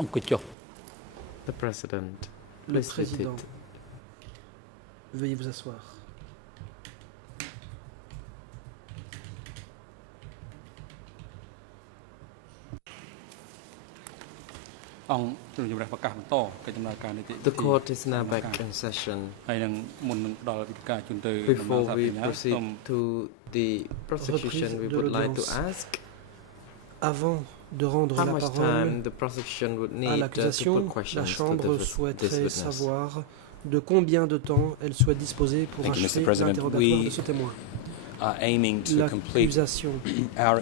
អង្គុយចុះ The President. Le Please Président, repeat. veuillez vous asseoir. The court is now back in session. ហើយនឹងមុននឹងផ្ដល់វិធានការជូនទៅ Before we proceed to the prosecution, we Reprise de would like to l'audience. ask Avant de rendre how la much parole time the prosecution would à need to l'accusation, put la questions to Chambre this souhaiterait witness. savoir de combien de temps elle souhaite disposer pour Thank you, Mr. achever President. l'interrogatoire de We ce témoin. are aiming to complete L'accusation, our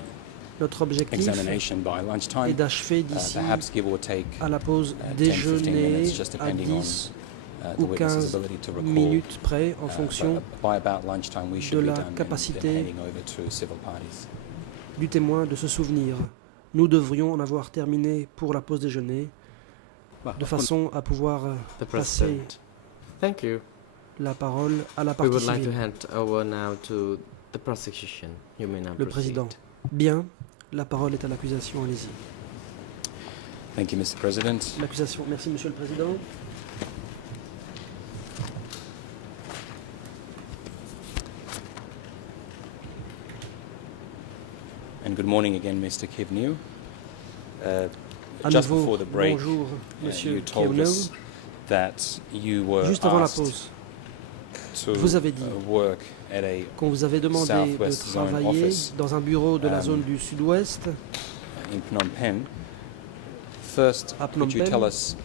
notre objectif examination by est lunchtime, d'achever d'ici perhaps give or take à la pause 10-15 déjeuner minutes, just à depending on 10 the ou witness's 15 ability to recall. minutes près en fonction But by about lunchtime, we should de be la done and capacité then handing over to civil parties. du témoin de se souvenir. Nous devrions en avoir terminé pour la pause déjeuner de façon à pouvoir The passer President. Thank you. la parole à la We partie would like to civile. hand over now to the prosecution. You may now Le proceed. Président. Bien, la parole est à l'accusation, allez-y. Thank you, Mr. President. L'accusation, merci Monsieur le Président. And good morning again, Mr. Kivnew. À Just nouveau, before the break, bonjour Monsieur you told Kiewneu. us that you were Juste avant la asked pause, to vous avez dit work at a qu'on vous avait demandé de Southwest Zone travailler office, dans un bureau de la um, zone du Sud-Ouest in Phnom Penh. First, à Phnom could you Penh. tell us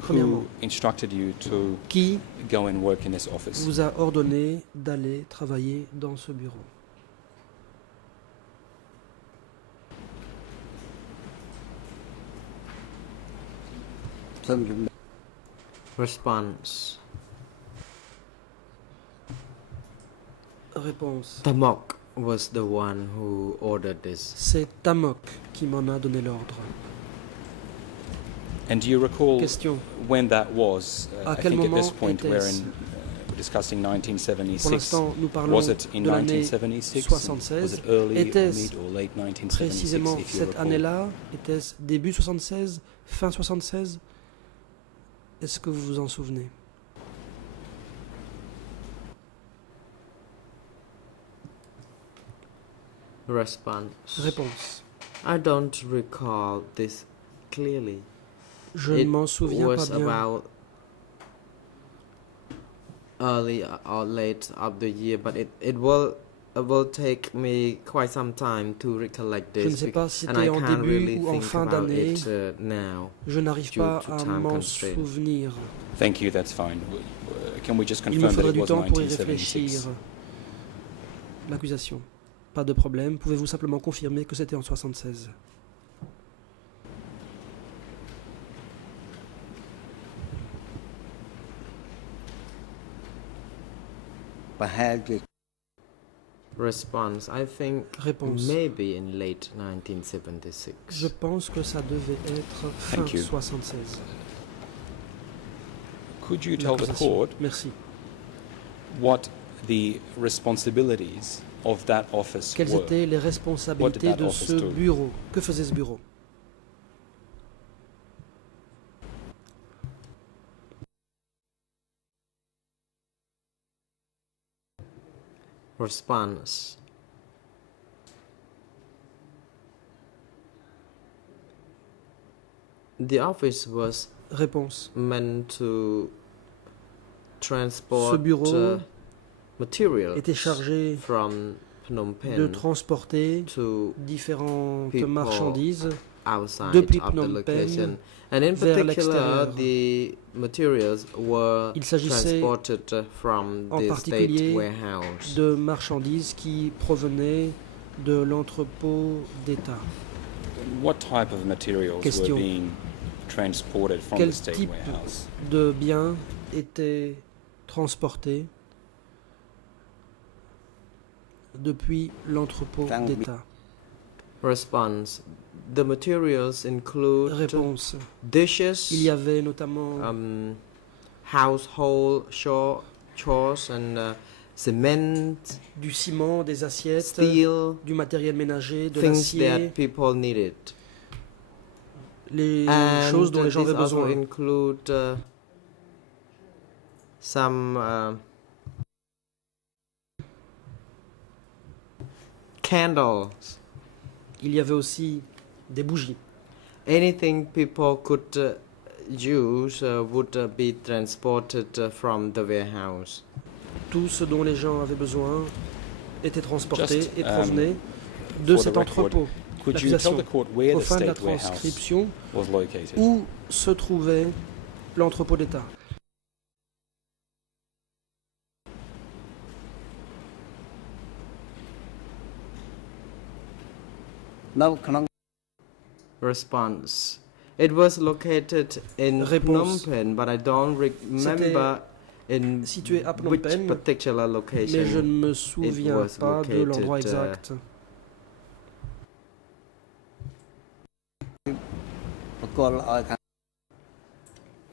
Premièrement, who instructed you to qui go and work in this office? vous a ordonné d'aller travailler dans ce bureau? Response. Réponse. Tamok was the one who ordered this. C'est Tamok qui m'en a donné l'ordre. And do you recall Question. when that was? À I quel think at this moment point we're était-ce? we're discussing Pour 1976. l'instant, nous parlons Was it in de l'année 1976? Was 76. it early, or Était-ce mid, or late 1976? précisément if you cette recall? année-là? Était-ce début 76? Fin 76? Est-ce que vous vous en souvenez? Response. Réponse. I don't recall this clearly. Je ne It m'en souviens pas was bien. about early or late of the year, but it will take me quite some time to recollect Je ne this, sais pas si and c'était I en can't début really ou en think fin about d'année. it now. Je n'arrive due pas to à time m'en constraint. souvenir. Thank you, that's fine. Can we just Il me confirm that faudrait it du was temps pour y 1976? réfléchir. L'accusation. Pas de problème. Pouvez-vous simplement confirmer que c'était en 76? Response. I think Réponse. maybe in late 1976. Je pense que ça devait être fin Thank you. 76. Could you tell the L'accusation. court Merci. what the responsibilities of that office Quelles were? étaient les responsabilités that de office ce do? bureau? Que faisait ce bureau? Response. The office was Réponse. meant to Ce transport bureau material était chargé from Phnom de Penh transporter to différentes people marchandises outside depuis of the Phnom location. Penh And in vers particular, l'extérieur. the materials were Il s'agissait transported from en the particulier state warehouse. de marchandises qui provenaient de l'entrepôt d'État. What type of materials Question. were being transported from Quel the state type warehouse? de biens étaient transportés depuis l'entrepôt d'État? Response. The materials include Réponse. dishes, Il y avait notamment household chores and cement, du ciment, des assiettes, steel, du matériel ménager, de things that l'acier, people needed. les And choses dont les gens this avaient also besoin. include some candles, Il y avait aussi des bougies. anything people could use would be transported from the warehouse. Tout ce dont les gens avaient besoin était transporté Just, et provenait de for the cet record, entrepôt. Could you tell L'accusation. the court where Au the fin de la state warehouse transcription, was located? où se trouvait l'entrepôt d'État. Response. It was located in Réponse. Phnom Penh, but I don't remember in situé à Phnom which Penh, particular Mais je location. ne me souviens was pas de l'endroit located, exact.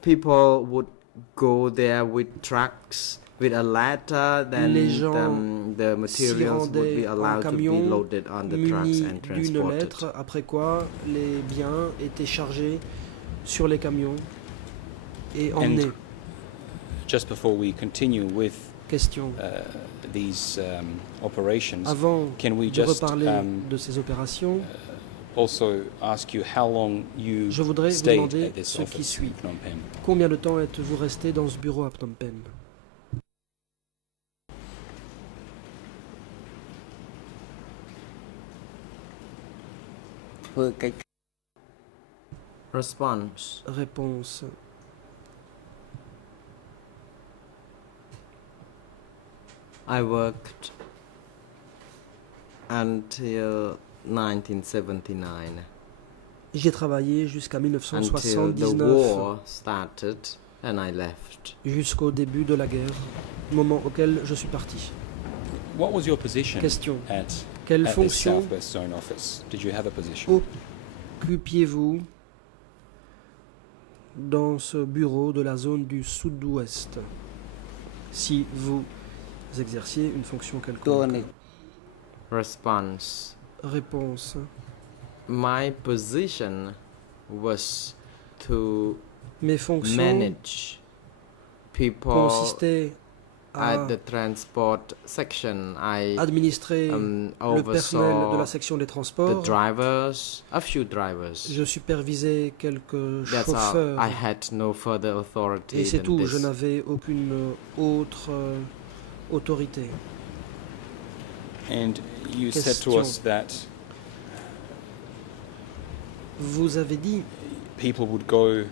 People would go there with trucks, with a ladder, then Les gens the materials would be rendaient en allowed to be camion, loaded on the trucks Munis and d'une transported. lettre, après quoi les biens étaient chargés sur les camions et emmenés. Just before we continue with Question. these operations, Avant can we de just reparler de ces opérations, also ask you how long you je voudrais vous stayed demander at this ce qui office suit. in Phnom Penh? Combien de temps êtes-vous resté dans ce bureau à Phnom Penh? Response. Réponse. I worked until 1979, J'ai travaillé jusqu'à until the 1979, war started, and I left. jusqu'au début de la guerre, moment auquel je suis parti. What was your position Question. at Quelle this fonction Southwest Zone office? Did you have a position? occupiez-vous dans ce bureau de la zone du sud-ouest, si vous exerciez une fonction quelconque? Response. Réponse. My position was to Mes fonctions manage people consistaient à at the transport section. I administrer le personnel de oversaw la section des the transports. drivers, a few drivers. Je supervisais quelques That's all. chauffeurs. I had no further authority Et c'est than tout, this. je n'avais aucune autre autorité. And you said to Question. us that Vous avez dit people would go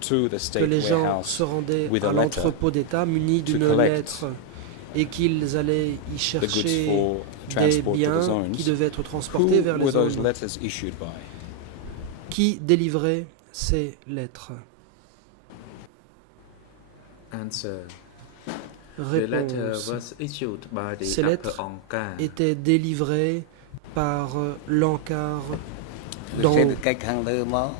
to the que state les gens warehouse se rendaient with a à letter l'entrepôt d'État munis to d'une collect lettre et qu'ils allaient y the goods chercher for des transport to the biens zones. qui devaient être transportés vers Who les were those zones. letters issued by? Qui délivrait ces lettres? Answer. The letter Réponse. was issued by the Ces Upper lettres Angkar. Étaient délivrées par l'encart d'en haut.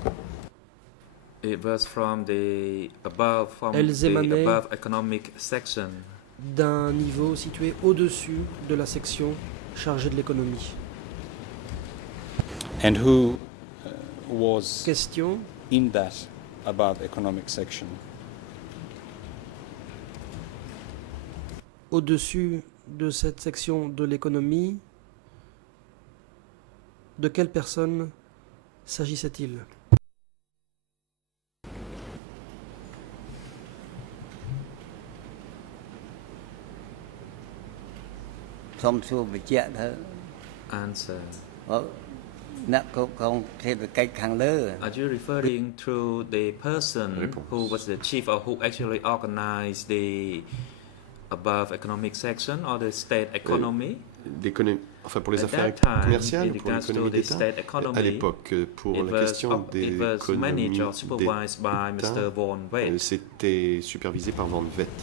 It was from the Elles émanaient above economic section. d'un niveau situé au-dessus de la section chargée de l'économie. And who was Question. in that above economic section? Au-dessus de cette section de l'économie, de quelle personne s'agissait-il? Answer. អ្នកគ្រប់គ្រងសេដ្ឋកិច្ចខាងលើ Are you referring to the person Réponse. who was the chief or who actually organized the above economic section or the state economy? Enfin, pour les At affaires that time, commerciales, in pour regards to l'économie the d'État, state economy, à l'époque, pour it la was, question des it was managed or économies supervised by Mr. d'État, Von Wett. c'était supervisé par Van Vett.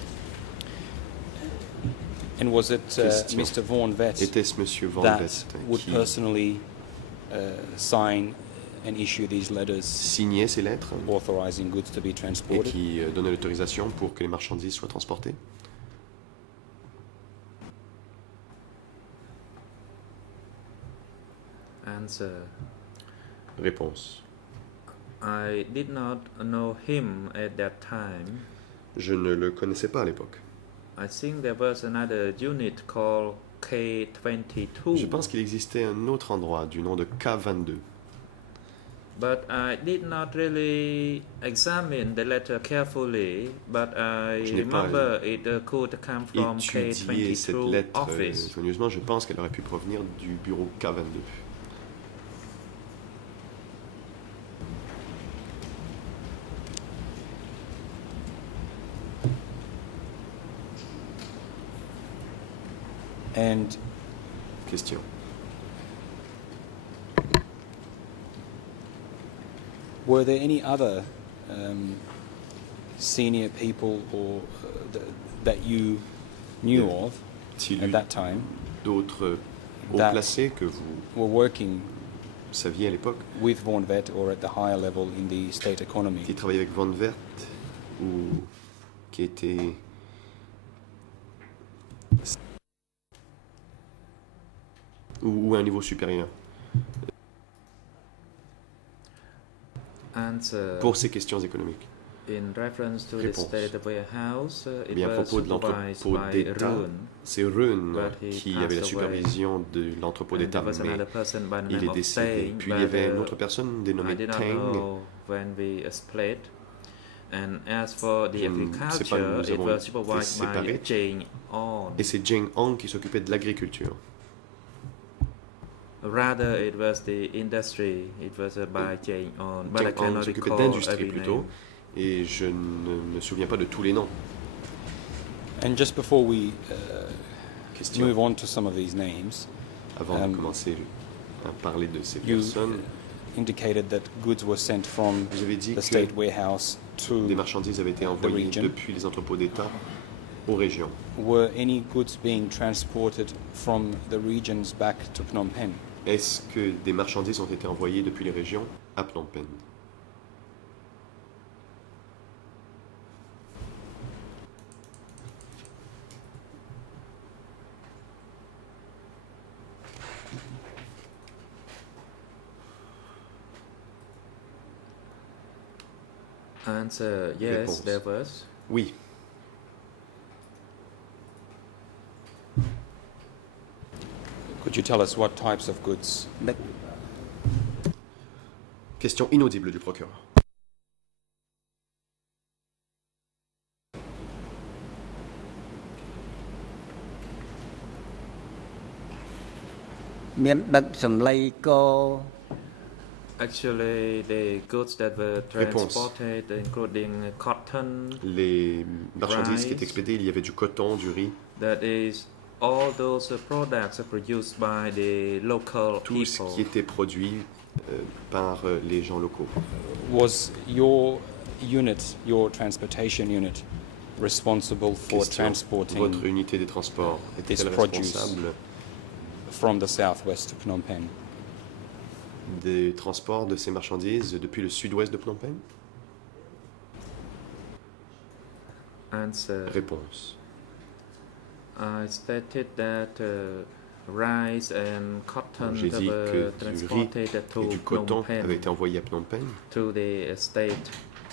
And was it Question. Mr. Vaughan Vett Était-ce Monsieur Van that Vett would qui personally sign and issue these letters signait ces lettres authorizing goods to be et transported? qui donnait l'autorisation pour que les marchandises soient transportées? Answer. Réponse. I did not know him at that time. Je ne le connaissais pas à l'époque. I think there was another unit called K22. Je pense qu'il existait un autre endroit du nom de K22. But I did not really examine the letter carefully, but I Je n'ai pas remember it could come from Étudier cette K22 lettre office. soigneusement, je pense qu'elle aurait pu provenir du bureau K22. And Question. were there any other senior people or that you knew Yeah. of S'il y at eut that time d'autres hauts That- placés que vous were working saviez à l'époque, with Vaughan Vet or at the higher level in the state economy? qui travaillaient avec Van Wert ou qui étaient ou à un niveau supérieur Answer. pour ces questions économiques. In reference to the Réponse. state warehouse, it Bien, à was propos de supervised l'entrepôt by d'État, Rune. c'est Rune But he qui passed avait la away. supervision de l'entrepôt And d'État, there was mais another person by the il name est of décédé. Tang, Puis il y avait but, une autre personne I dénommée did not Tang. know when we split. And as for the Je ne sais pas, agriculture, nous it avons was été supervised by séparés. Jane On. Et c'est Jeng Hong qui s'occupait de l'agriculture. Rather, it was the industry. It was by Jane On. But I Jeng Hong cannot s'occupait recall d'industrie every plutôt. name. Et je ne me souviens pas de tous les noms. And just before we Question. move on to some of these names, Avant de commencer à parler de ces you personnes, indicated that goods were sent from vous avez dit the state que warehouse to. des marchandises avaient été envoyées region. depuis les entrepôts d'État aux régions. Were any goods being transported from the regions back to Phnom Penh? Est-ce que des marchandises ont été envoyées depuis les régions à Phnom Penh? Answer, yes, Réponse. there was. Oui. Could you tell us what types of goods? ដឹក Question inaudible du procureur. មានដឹកសម្លៃក៏ Actually, the goods that were Réponse. transported, including cotton, Les marchandises qui Rice. étaient expédiées, il y avait du coton, du riz, that is, all those products are produced by the local tout ce people. qui était produit par les gens locaux. Was your unit, your transportation unit, responsible for Question. transporting Votre unité des transports était-elle this produce. responsable from the southwest to Phnom Penh? des transports de ces marchandises depuis le sud-ouest de Phnom Penh? Answer. Réponse. I stated that rice and cotton J'ai dit were que du riz transported to et du Phnom coton avaient Penh été envoyés à Phnom Penh, to the state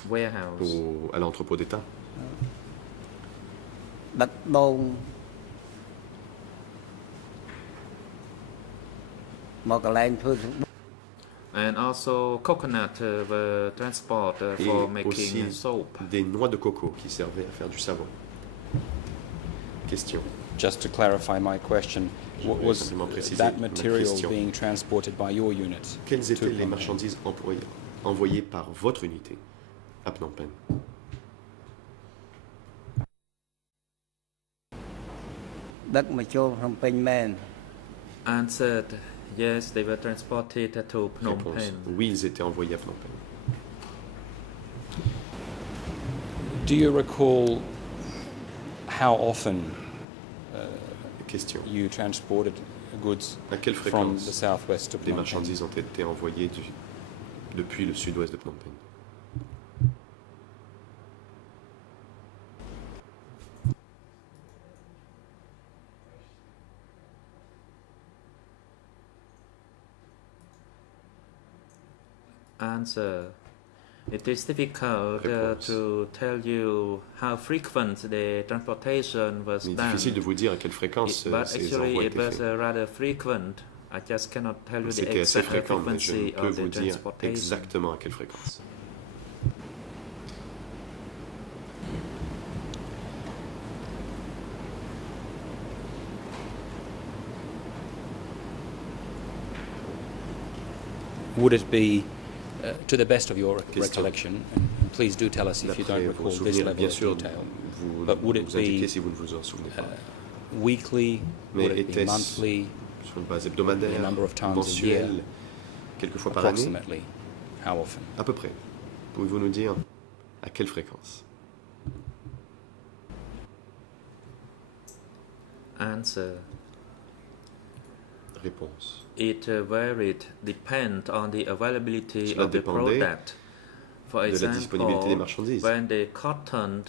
warehouse. à l'entrepôt d'État. ដឹកដូងមកកន្លែងធ្វើសម្ប And also coconut were transported Et for aussi making soap. des noix de coco qui servaient à faire du savon. Question. Just to clarify my question, what voudrais was simplement préciser that ma material question. being transported by your unit? Quelles to étaient les Phnom Penh? marchandises envoyées par votre unité à Phnom Penh? ដឹកមកចូលភ្នំពេញមែន Answered, yes, they were transported to Phnom Réponse. Penh. Oui, ils étaient envoyés à Phnom Penh. Do you recall how often Question. you transported goods À quelle from fréquence the southwest to des Phnom Penh? marchandises ont été envoyées depuis le sud-ouest de Phnom Penh? Answer, It is difficult Réponse. to tell you how frequent the transportation was Il est done. difficile de vous dire à quelle fréquence But ces actually, envois it étaient was faits. rather frequent. I just cannot tell you the C'était assez exact fréquent, mais je ne frequency peux of vous the dire transportation. exactement à quelle fréquence. Would it be, to the best of your Question. recollection, and please do tell us if you don't D'après recall vos this souvenirs, level bien of sûr, detail, vous but would it vous indiquez be si vous ne vous en souvenez pas. weekly, Mais would it be était-ce monthly, sur une base hebdomadaire, The number of times a year. mensuelle, quelques fois par année? approximately, how often? À peu près. Pouvez-vous nous dire à quelle fréquence? Answer. Réponse. It varied, depend on the availability Cela of the dépendait product. For de la disponibilité des example, marchandises. when the cotton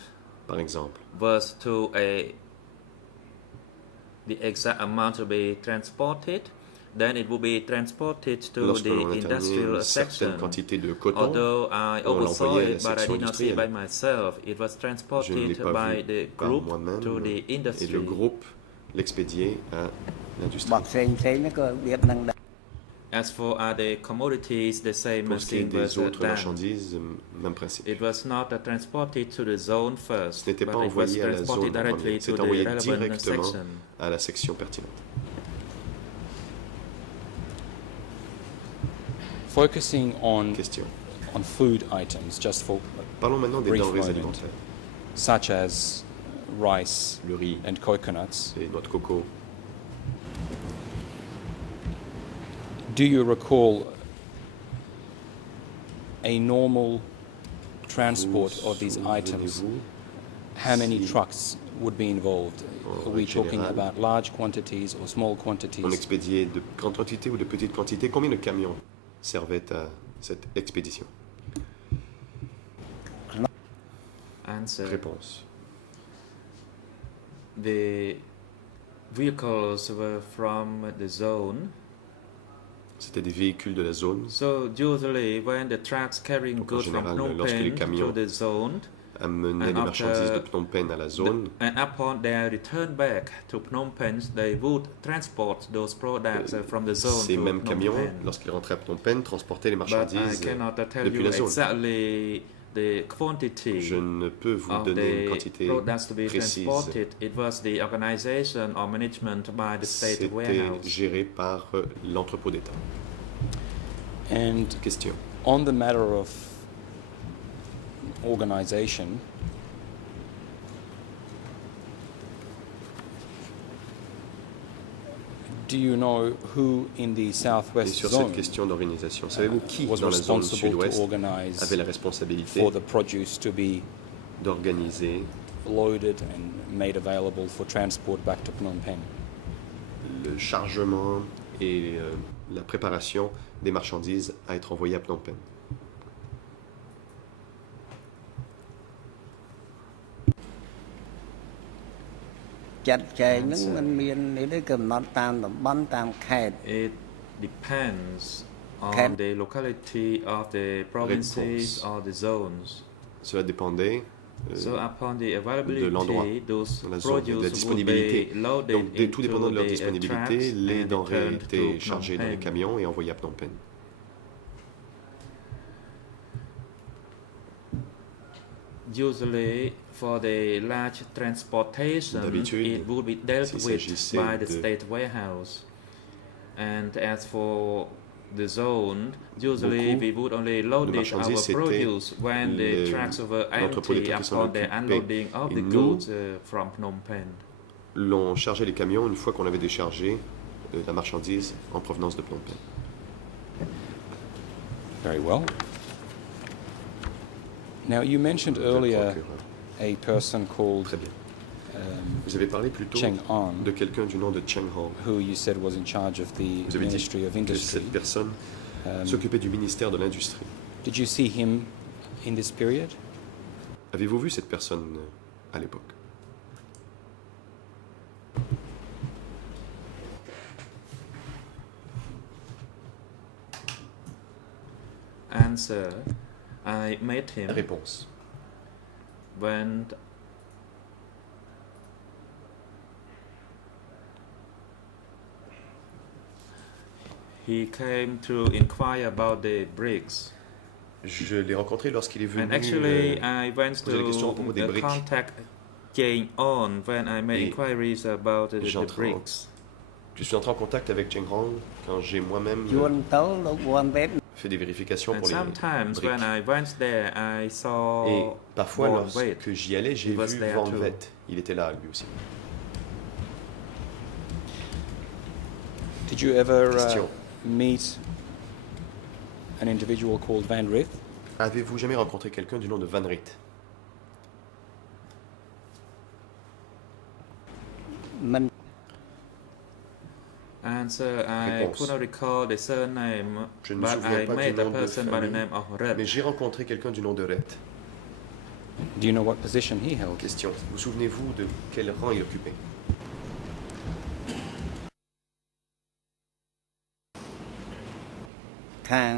Par exemple, was to the exact amount to be transported, then it will be transported to lorsque the l'on intervenait industrial une certaine section. quantité de coton, Although I on oversaw l'envoyait à la it, but I section did not see it by industrielle. myself. It was je ne l'ai transported pas by vu the par group moi-même, to the et industry. le groupe l'expédiait à l'industrie. បទផ្សេងៗហ្នឹងក៏របៀបហ្នឹងដែរ As for other commodities, the same Pour ce qui est thing was des autres done. marchandises, même principe. It was not transported to the zone first, Ce n'était but pas it was envoyé à la transported zone en directly premier. to C'est the envoyé relevant directement section. à la section pertinente. Focusing Question. on food items, just for Parlons maintenant des Brief denrées moment. alimentaires. such as rice Le riz, and coconuts. les noix de coco. Do you recall a normal transport Vous of these items? souvenez-vous, How many si- trucks would be involved? En Are we règle talking générale, about large quantities or small on quantities? expédiait de grandes quantités ou de petites quantités? Combien de camions servaient à cette expédition? Answer. Réponse. The vehicles were from the zone. C'était des véhicules de la zone. So usually when the trucks carrying Donc, en goods from général, Phnom lorsque les Penh camions to the zone, amenaient And les marchandises after de Phnom Penh à la zone. and upon their return back to Phnom Penh, they would transport those products from the zone Ces to mêmes Phnom camions, Penh. lorsqu'ils rentraient à Phnom Penh, transportaient les But I marchandises cannot tell depuis you la zone. exactly the quantity Je ne peux vous of donner une the quantité products to be précise. transported. It was the organization or management by the state C'était warehouse. géré par l'entrepôt d'État. And Question. on the matter of organization, do you know who in the Et southwest sur zone cette question d'organisation, savez-vous qui was dans la zone responsible to sud-ouest organize avait la responsabilité for the produce to be d'organiser loaded and made available for transport back to Phnom Penh? le chargement et la préparation des marchandises à être envoyées à Phnom Penh?ចាត់ចែងហ្នឹងมันមាននេះទេកំណត់តាមតំបន់តាមខេត្ត It depends on Can- the locality of the provinces Réponse. or the zones. Cela dépendait So upon the l'endroit, availability, those de la zone, de la produce would disponibilité. be loaded Donc, tout into dépendant de leur the disponibilité, trucks les and denrées returned to étaient Phnom chargées dans les Penh. camions et envoyées à Phnom Penh. Usually, for the large transportation, D'habitude, it would be dealt s'il with s'agissait by the de- state warehouse. And as for the zone, usually Beaucoup we would only load de it our marchandises, c'était produce when the trucks were l'entrepôt empty d'État qui s'en upon the occupait. unloading of Et the nous, goods from Phnom Penh. L'on chargeait les camions une fois qu'on avait déchargé la marchandise en provenance de Phnom Penh. Very well. Now, you mentioned Le earlier procureur. a person called Très bien. um, Vous avez parlé plutôt Cheng An, de quelqu'un du nom de Cheng Hong. who you said was in charge of the Vous avez dit Ministry of que Industry. cette personne Um, s'occupait du ministère de l'Industrie. Did you see him in this period? Avez-vous vu cette personne à l'époque? Answer. I met him Réponse. when he came to inquire about the bricks. Je l'ai rencontré lorsqu'il est venu And actually, I went poser des questions à propos des to briques. contact Jane On when I made Et inquiries about the j'entre en- bricks. Je suis entré en contact avec Cheng Hong quand j'ai moi-même ជួនទៅលោកវ៉ាន់វ៉េត fait des vérifications And pour les sometimes briques. when I went there, I saw Et parfois, Van Wet. lorsque j'y allais, j'ai He was vu there Van too. Wet. Il était là, lui aussi. Did you ever Question. meet an individual called Van Rith? Avez-vous jamais rencontré quelqu'un du nom de Van Riet? មិន Answer, I Réponse. could not recall the surname, Je ne me but souviens I pas du met a nom de person by the famille, name of Red. Mais j'ai rencontré quelqu'un du nom de Ret. Do you know what position he held? Question. Vous souvenez-vous de quel rang il occupait? ខាង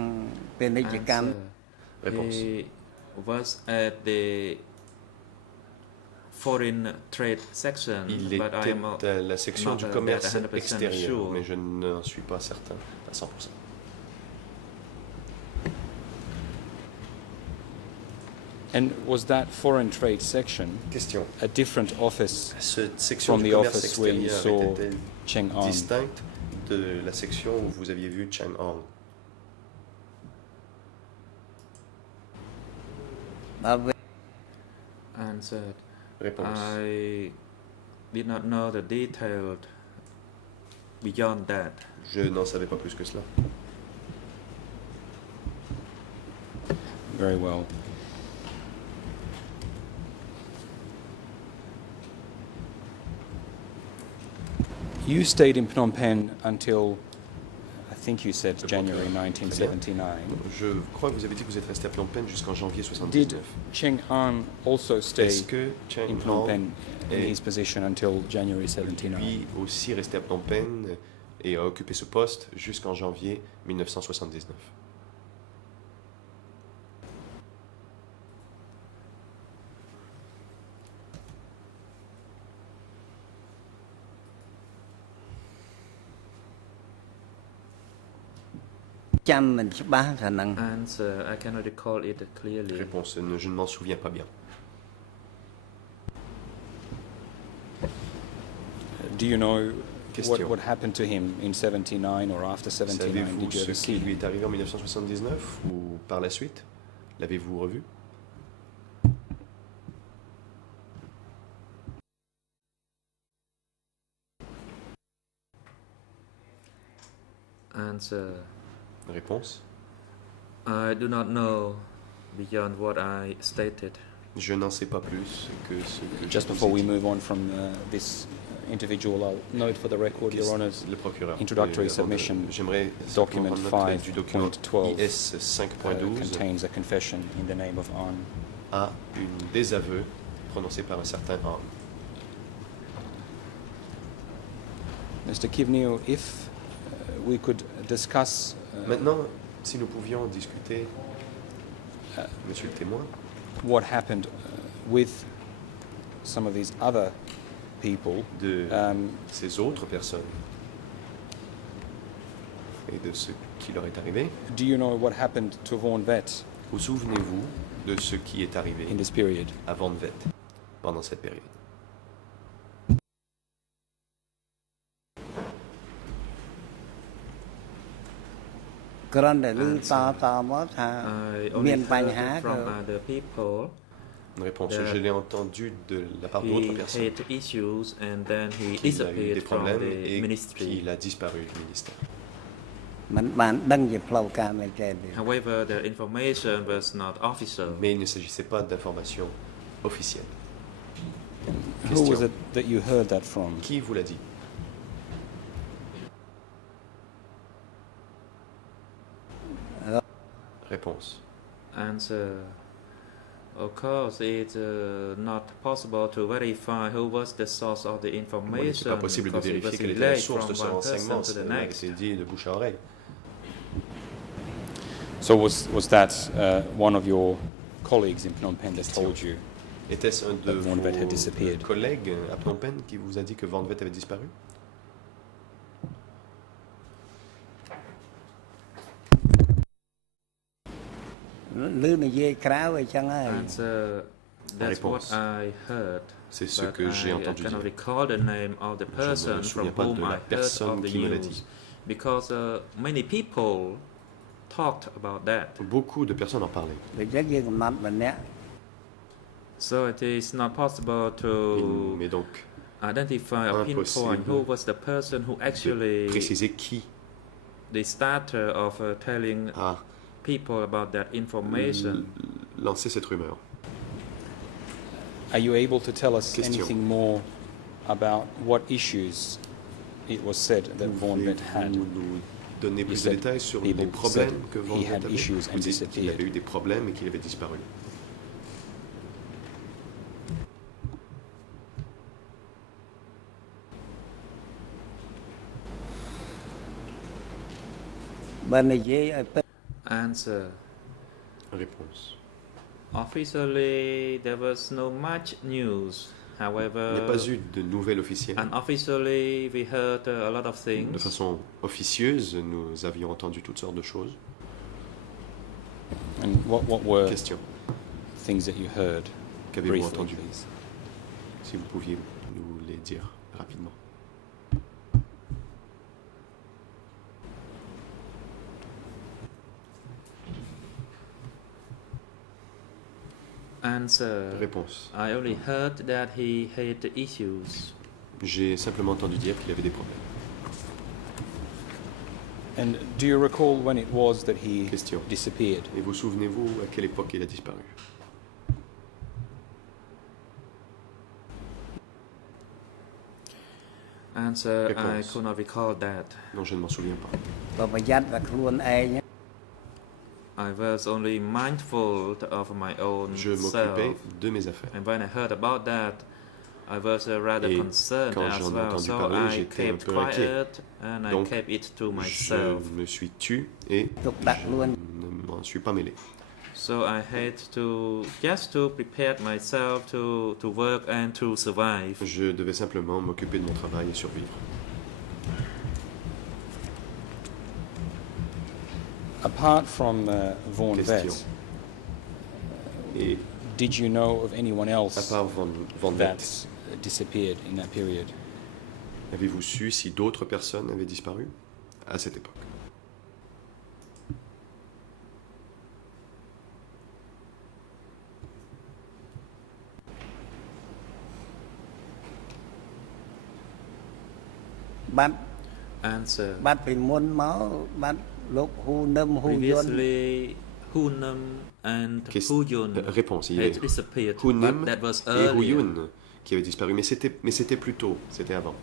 ពាណិជ្ជកម្ម Answer, Réponse. he was at the foreign trade section, Il but I était am à la section not du that commerce 100% extérieur, sure. mais je n'en suis pas certain à 100%. And was that foreign trade section Question. a different office Cette section from du the commerce office where you extérieur saw était-elle Cheng On? distincte de la section où vous aviez vu Cheng Hong? បើវា answered, Réponse. I did not know the detail beyond that. Je n'en savais pas plus que cela. Very well. You stayed in Phnom Penh until, I think you said January 1979. Je crois que vous avez dit que vous êtes resté à Phnom Penh jusqu'en janvier Did 79. Cheng An also stay Est-ce que Cheng in Phnom Hong Penh in est his position until January 79? lui aussi resté à Phnom Penh et a occupé ce poste jusqu'en janvier 1979?ចាំមិនច្បាស់ថានឹង Answer, I cannot recall it clearly. Réponse. Je ne m'en souviens pas bien. Do you know Question. what happened to him in 79 or after 79? Savez-vous Did you ce ever qui see lui him? est arrivé en 1979 ou par la suite? L'avez-vous revu? Answer, Réponse. I do not know beyond what I stated. Je n'en sais pas plus que ce que Just je vous before ai we dit. move on from this individual, I'll note for the record, Your Honours, Le procureur. introductory Avant de- submission, J'aimerais document simplement rendre note du document 5.12 IS 5.12 contains a confession in the name of An. a une désaveu prononcé par un certain Hong. Mr. Kivneo, if we could discuss Maintenant, si nous pouvions discuter, monsieur le témoin, what happened with some of these other people, de um, ces autres personnes et de ce qui leur est arrivé, do you know what happened to Vaughan Vet vous souvenez-vous de ce qui est arrivé in this period? à Van Vet pendant cette période? Answer. គ្រាន់តែឮតមកថា I មា only នបញ្ហា heard ក៏ from other people. Une réponse. The- Je l'ai entendu de la part d'autres He personnes had issues and then he qu'il a eu des disappeared from problèmes the et ministry. qu'il a disparu du ministère. មិនបានដឹងជាផ្លូវការមែនទេ However, the information was not official. Mais il ne s'agissait pas d'informations officielles. Who was Question. it that you heard that from? Qui vous l'a dit? Réponse. Answer. Of course, it's not possible to verify who was the source of the Il n'est information pas possible de because it vérifier was quelle était la relayed source from de ce one person renseignement. to the Cela a next. été dit de bouche à oreille. So was that one of your colleagues in Phnom Penh that told you? Était-ce un de Van Vet had vos disappeared. collègues à Phnom Penh qui vous a dit que Van Vet avait disparu? Lư này dê kráo vậy chăng ơi. Answer. That's what Réponse. I heard. C'est ce But que j'ai I entendu cannot dire. recall the name of the Je ne me person souviens from pas whom de I la heard personne of the qui me l'a news, dit. because many people talked about that. Beaucoup de personnes en parlaient. ដូចចឹងយើងកំណត់ម្នាក់ So it is not possible to Mais donc, identify or pinpoint Impossible who was the person who de actually préciser qui the starter of telling a people about that information. lancé cette rumeur. Are you able to tell us Question. anything more about what issues it was said that Van Vet had? Pouvez-vous nous donner plus de said détails sur people les problèmes said que Van he Vet had avait? issues and Vous dites qu'il disappeared. avait eu des problèmes et qu'il avait disparu.បើនិយាយឲ្យពិត Answer. Réponse. Officially, there was no much news. Il n'y a However, pas eu de nouvelles officielles. unofficially, we heard a lot of De things. façon officieuse, nous avions entendu toutes sortes de choses. And what were Question. things that you heard? Qu'avez-vous Briefly, entendu? please. Si vous pouviez nous les dire rapidement. Answer. Réponse. I only heard that he had issues. J'ai simplement entendu dire qu'il avait des problèmes. And do you recall when it was that he Question. disappeared? Et vous souvenez-vous à quelle époque il a disparu? Answer. I Réponse. could not recall that. Non, je ne m'en souviens pas. បើប្រយ័ត្នតែខ្លួនឯង I was only mindful of my own Je m'occupais self. de mes affaires. And when I heard about that, I was rather Et concerned quand as j'en ai well. entendu So parler, I j'étais un kept peu inquiet. quiet and I Donc, kept it to Je myself. me suis tu et ទុកដាក់ខ្លួន ne m'en suis pas mêlé. So I had to just to prepare myself to work and to survive. Je devais simplement m'occuper de mon travail et survivre. Apart from Vaughan Question. Vet, Et did you know of anyone à else part Van Vet, that disappeared in that period? avez-vous su si d'autres personnes avaient disparu à cette époque?បាត់ Answer. បាត់ពីមុនមកបាត់លោកហ៊ូនឹមហ៊ូយុន Previously, Hunam and Question- Huyun Réponse. Il y had avait disappeared, Hunim but that was et earlier. Huyun qui avaient disparu, mais c'était plus tôt, c'était avant.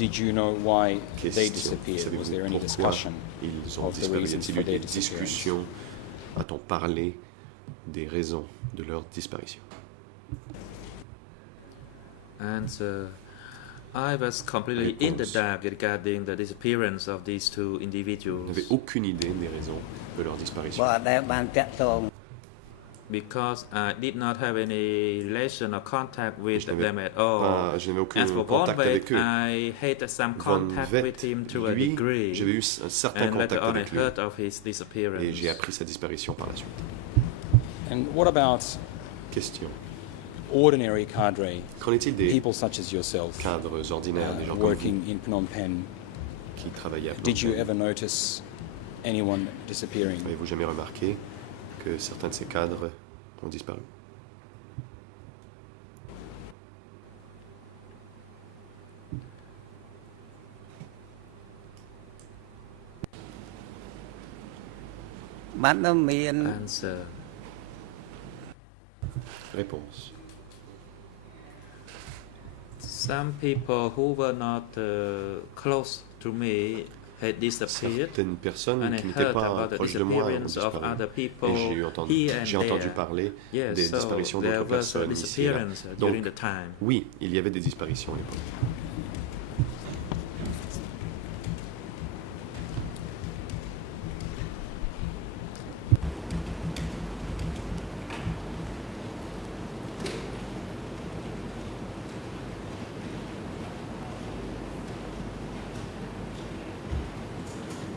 Did you know why they Question. disappeared? Was Savez-vous there any pourquoi discussion ils ont of the disparu? reasons Y a-t-il for eu their des disappearance? discussions? A-t-on parlé des raisons de leur disparition? Answer. I was completely in the Réponse. dark regarding the disappearance of these two Je individuals n'avais aucune idée des raisons de leur បើ disparition. អត់ដែលបានតាក់ទង because I did not have any relation or contact with Je n'avais them at all. Je n'avais aucun As for Von contact Vet, avec eux. I had some Van contact Vet, with him to a lui, degree, j'avais eu un certain and later contact on I avec lui. heard of his disappearance. Et j'ai appris sa disparition par la suite. And what about Question. ordinary cadre, Qu'en est-il des people such as yourself, cadres ordinaires, des gens comme working in Phnom Penh? vous, qui travaillaient à Phnom Did you Penh? ever notice anyone disappearing? Avez-vous jamais remarqué que certains de ces cadres ont disparu?ៗបាត់ទៅមាន Answer. Réponse. Some people who were not close to me had disappeared, Certaines personnes and I qui n'étaient heard pas about the proches de moi ont disappearance of disparu. other people Et here and j'ai entendu there. parler Yes, des so disparitions there d'autres was a personnes ici et là. disappearance during Donc, the time. oui, il y avait des disparitions à l'époque.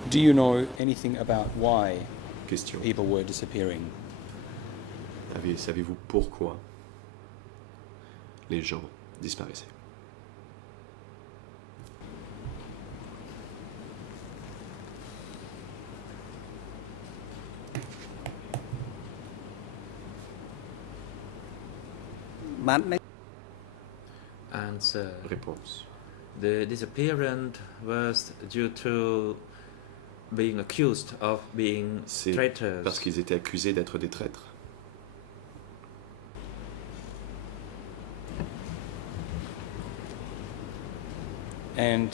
Do you know anything about why Question. people were disappearing? Savez-vous pourquoi les gens disparaissaient? Answer. Réponse. The disappearance was due to being accused of being C'est traitors. parce qu'ils étaient accusés d'être des traîtres. And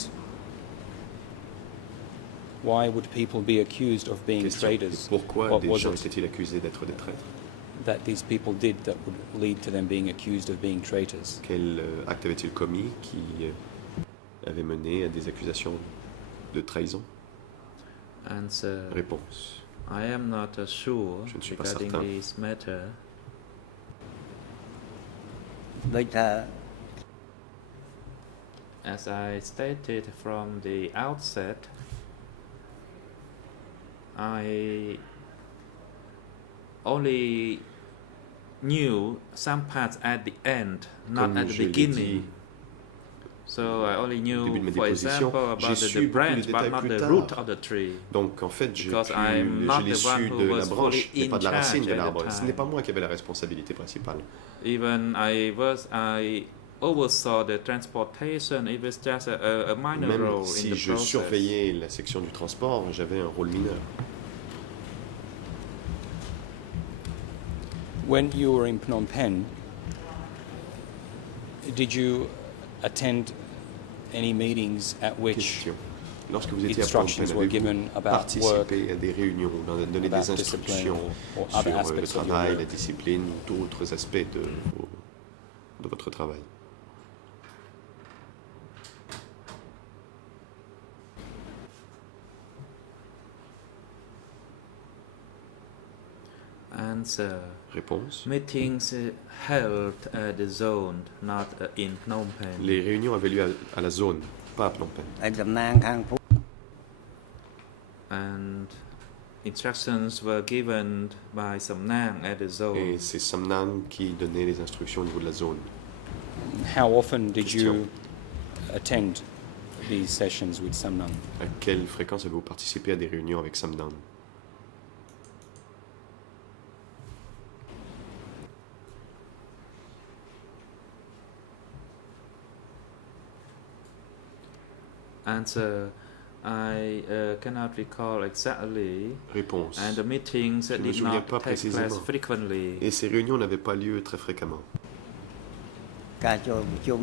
why would people be accused of being Question. traitors? Pourquoi What des was gens it étaient-ils accusés d'être des traîtres? that these people did that would lead to them being accused of being traitors? Quel acte avaient-ils commis qui avait mené à des accusations de trahison? Answer. Réponse. I am not sure Je ne suis pas regarding certain. this matter.ដូចថា As I stated from the outset, I only knew some parts at the end, not Comme at the je l'ai beginning. dit So I only au début de knew, mes for dépositions, example, j'ai about su the beaucoup de branch, but détails not plus the tard. root of the tree. Donc en fait, je Because I'm not l'ai the one su who de la was branche, fully mais pas de la in racine de charge at l'arbre. the Ce time. n'est pas moi qui avais la responsabilité principale. Even I oversaw the transportation. It was just a minor Même role in si the je process. surveillais la section du transport, j'avais un rôle mineur. When you were in Phnom Penh, did you attend any meetings at which Question. Lorsque vous étiez à Phnom Penh, instructions were given avez-vous about work, participé à des réunions, donné des about discipline, instructions or sur other le aspects of your travail, la work? discipline ou d'autres aspects de votre travail? Answer. Réponse. Meetings held at the zone, not in Phnom Penh. Les réunions avaient lieu à la zone, pas à Phnom Penh. ឯតំណាងខាងភូមិ And instructions were given by Samnang at the zone. Et c'est Samnan qui donnait les instructions au niveau de la zone. How often did Question. you attend these sessions with Samnang? À quelle fréquence avez-vous participé à des réunions avec Samnan? Answer. I cannot recall exactly. Réponse. And the meetings Je me did souviens not pas take place précisément. frequently. Et ces réunions n'avaient pas lieu très fréquemment. ការចូលប្រជុំ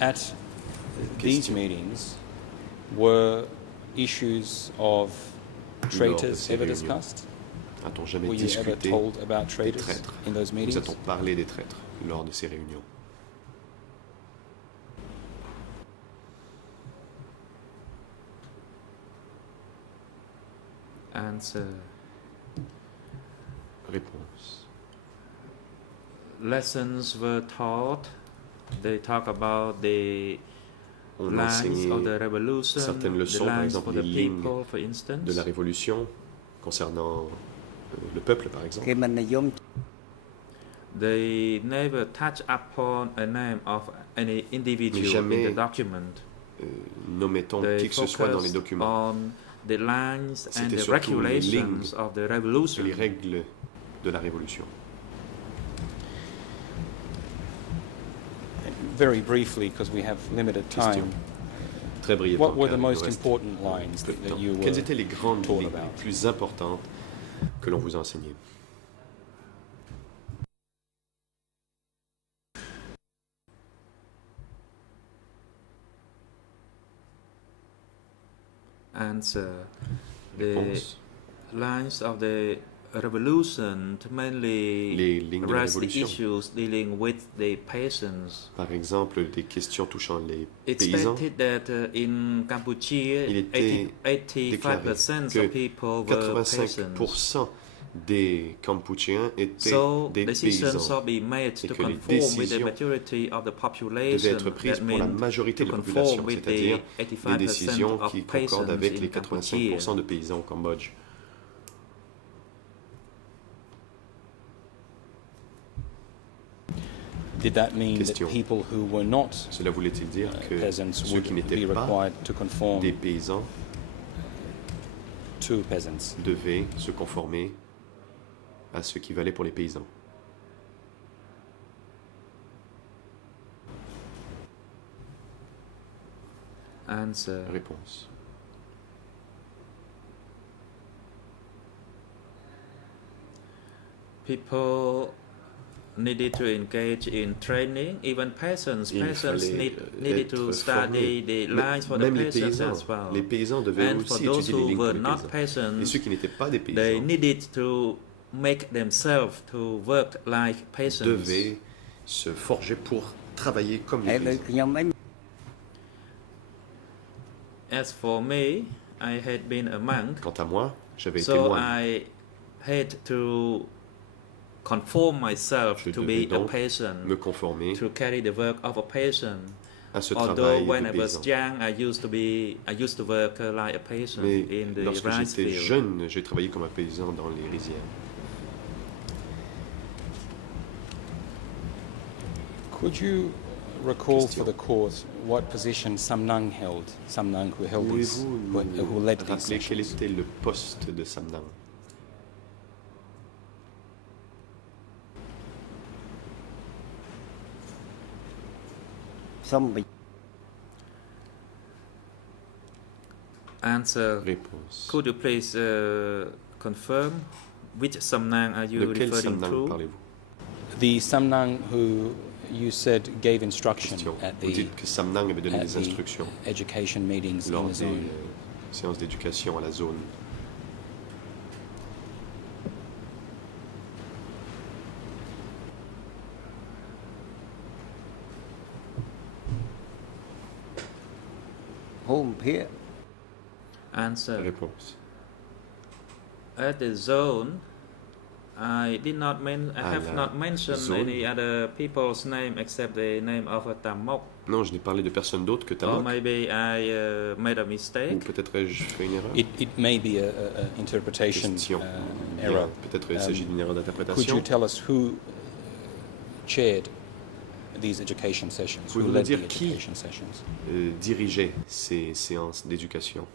At these Question. meetings, were issues of traitors ces ever réunions, discussed? A-t-on jamais Were you ever discuté told about des traitors traîtres? in those Nous meetings? a-t-on parlé des traîtres lors de ces réunions? Answer. Réponse. Lessons were taught. They talk about the On lines enseignait of the revolution, certaines the leçons, par lines exemple for the les lignes people, for instance. de la Révolution concernant le peuple, par exemple. គេមិននិយម They never touch upon a name of any individual in jamais the document. Nommait-on They qui que ce soit dans les focused documents. on the lines and C'était the surtout les lignes regulations of the Sur revolution. les règles de la Révolution. Very briefly, because we have limited Question. time, Très brièvement. what were car the il nous most reste important peu lines de that temps. you Quelles were étaient les grandes taught lignes about? les plus importantes que l'on vous a enseignées? Answer. The Réponse. lines of the revolution mainly Les lignes de la raised the Révolution. issues dealing with the peasants. Par exemple, des questions touchant les It's paysans. stated that in Cambodia, Il était 85% que of people were peasants. 85% des Cambodgiens étaient So des decisions paysans shall be made et to que les conform with the décisions majority of the devaient population. être prises That pour la means majorité to de la conform population, with c'est-à-dire the des 85% décisions of qui concordent peasants avec in les Cambodia. 85% de paysans au Cambodge. Did that mean that Question. people who were not Cela voulait-il dire que peasants ceux would qui be n'étaient pas required to conform des paysans to peasants? devaient se conformer à ce qui valait pour les paysans? Answer. Réponse. People needed to engage in training. Even peasants Il fallait needed to être study formé. the lines for the Même peasants as well. les paysans devaient And for aussi those étudier les who lignes pour were les not paysans. Et peasants, ceux qui n'étaient pas des they paysans needed to make themselves to work like peasants. devaient se forger pour travailler comme les ហើយដូច paysans. ខ្ញុំអី As for me, I had been a monk, Quant à moi, j'avais été so moine. I had to conform myself Je to devais be a donc peasant, me conformer to carry the work of a peasant. à ce Although travail when de I was paysan. young, I used to work like a peasant Mais in the lorsque rice j'étais field. jeune, j'ai travaillé comme un paysan dans les rizières. Could you recall Question. for the court what position Samnang held? Samnang who held these, Pouvez-vous who nous led these rappeler quel sessions? était le poste de Samdang?សុំបិ Answer. Réponse. Could you please confirm which Samnang are you De quel referring Samdang to? parlez-vous? The Samnang who you said gave instruction Question. at Vous the dites que Samdang avait donné at des the instructions education meetings in lors the des zone. séances d'éducation à la zone. home ភាគ Answer. Réponse. At the zone, I did not I À have la not mentioned zone. any other people's name except the name of a Tamok. Non, je n'ai parlé de personne d'autre que Or Tamok. maybe I made a Ou mistake. peut-être ai-je fait une erreur? It may be a interpretation Question. error. Peut-être il s'agit d'une erreur Could you d'interprétation. tell us who chaired these education sessions? Who Pouvez-vous nous led the dire qui education sessions? Dirigeait ces séances d'éducation.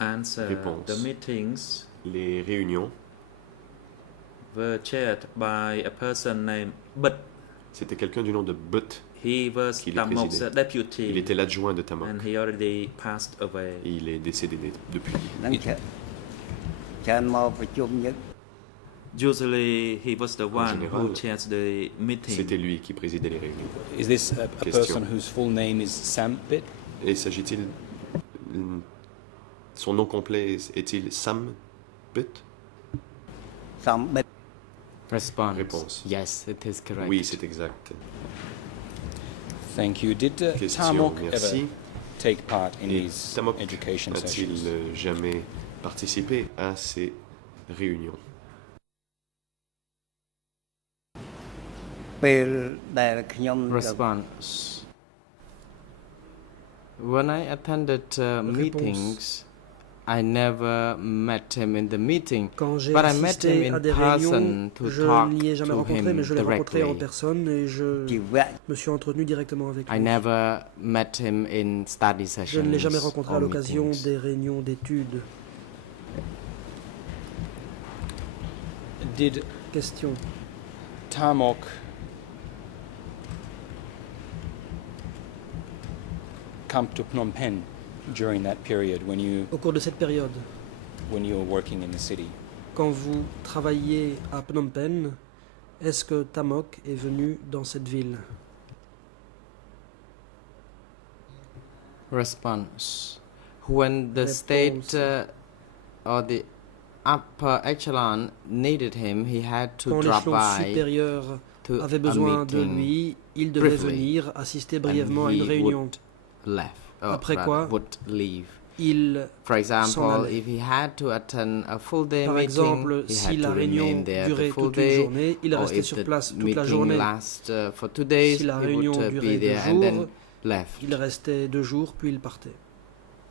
Answer. Réponse. The meetings Les réunions, were chaired by a person named But. c'était quelqu'un du nom de But. He was Qui les Tamok's présidait. deputy. Il était l'adjoint de Tamok. And he already passed away. Et il est décédé depuis. ហ្នឹងច្រើនមកប្រជុំយើង Usually, he was the one général, who chairs the meeting. C'était lui qui présidait les réunions. Is this a Question. person whose full name is Sam Bit? Et s'agit-il... Son nom complet est-il Sam But? សំបិត Response. Réponse. Yes, it is correct. Oui, c'est exact. Thank you. Did Question. Tamok Merci. ever take part in Et these Tamok education a-t-il sessions? jamais participé à ces réunions? ពេលដែលខ្ញុំ Response. When I attended meetings, I never met him in the meeting, Quand j'ai but I met him assisté in à des réunions, person to je talk ne l'y ai jamais to rencontré, him mais je l'ai rencontré en directly. personne et je ជីវៈ me suis entretenu directement avec I lui. never met him in study Je sessions. ne l'ai jamais rencontré à or l'occasion meetings. des réunions d'études. Did Question. Tamok come to Phnom Penh during that period Au cours de cette période, when you were working in the city? quand vous travailliez à Phnom Penh, est-ce que Tamok est venu dans cette ville? Response. When the state or the upper echelon needed him, he had to Quand drop l'échelon by supérieur to avait a besoin de meeting, lui, il devait briefly, venir assister and brièvement à une he réunion. would left, or Après rather, quoi, would leave. il For example, allait. if he had to attend a full day Par meeting, exemple, he si had la to remain réunion there the durait full toute une day. journée, il Or restait if sur the place toute la meeting journée. lasts for 2 days, Si la he réunion would durait be 2 there and then jours, left. il restait 2 jours, puis il partait.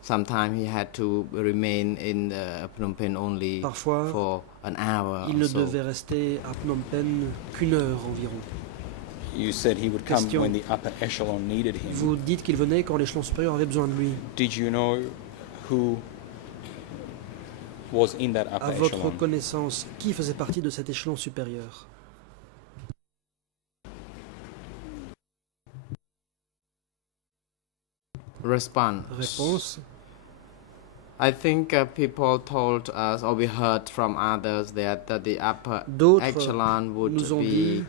Sometimes he had to remain in Phnom Penh only Parfois, for an hour il or ne so. devait rester à Phnom Penh qu'une heure environ. You said he would come Question. when the upper echelon needed him. Vous dites qu'il venait quand l'échelon supérieur avait besoin de lui. Did you know who was in that À upper votre echelon? connaissance, qui faisait partie de cet échelon supérieur? Response. Réponse. I think people told us, or we heard from others, that the upper D'autres echelon would nous ont be dit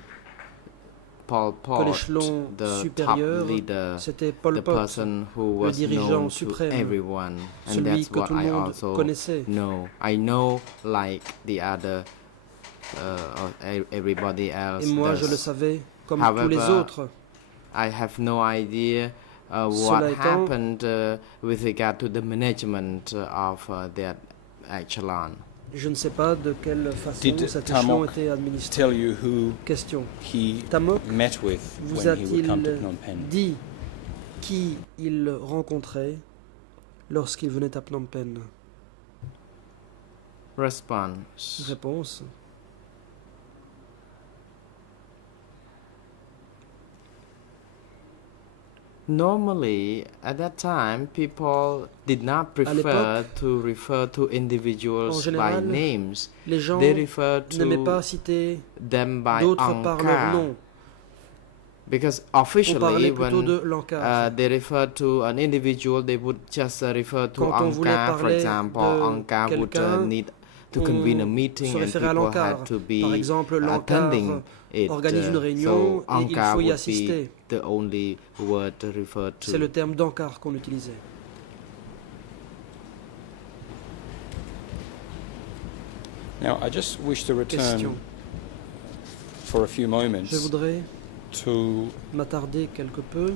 Pol que Pot, l'échelon the top supérieur, leader, c'était the Pol Pot, person who was dirigeant known to suprême, everyone, and celui that's que what tout le I monde also connaissait. know. I know, like the other, or everybody else. Et moi, je does. le savais, comme However, tous les autres. I have no idea what Cela étant, happened with regard to the management of that echelon. Je ne sais pas de quelle façon Did cet Tamok échelon était administré. Tell you who Question. he Tamok met with vous when he would come to a-t-il Phnom Penh? dit qui il rencontrait lorsqu'il venait à Phnom Penh? Response. Réponse. Normally, at that time, people did not prefer l'époque, to refer to individuals en général, by names. Les gens They refer n'aimaient pas to citer them by d'autres par leur Angkar. nom. Because On officially, parlait plutôt when de l'encart. they refer to an individual, they would just refer to Quand on voulait Angkar. For parler example, de Angkar would quelqu'un, need to convene a meeting se and référait à people l'encart. had to be Par exemple, attending l'encart it. organise une réunion so et il Angkar faut y would assister. be the only word referred to. C'est le terme d'encart qu'on utilisait. Now, I just wish to return Question. for a few Je moments voudrais to m'attarder quelque peu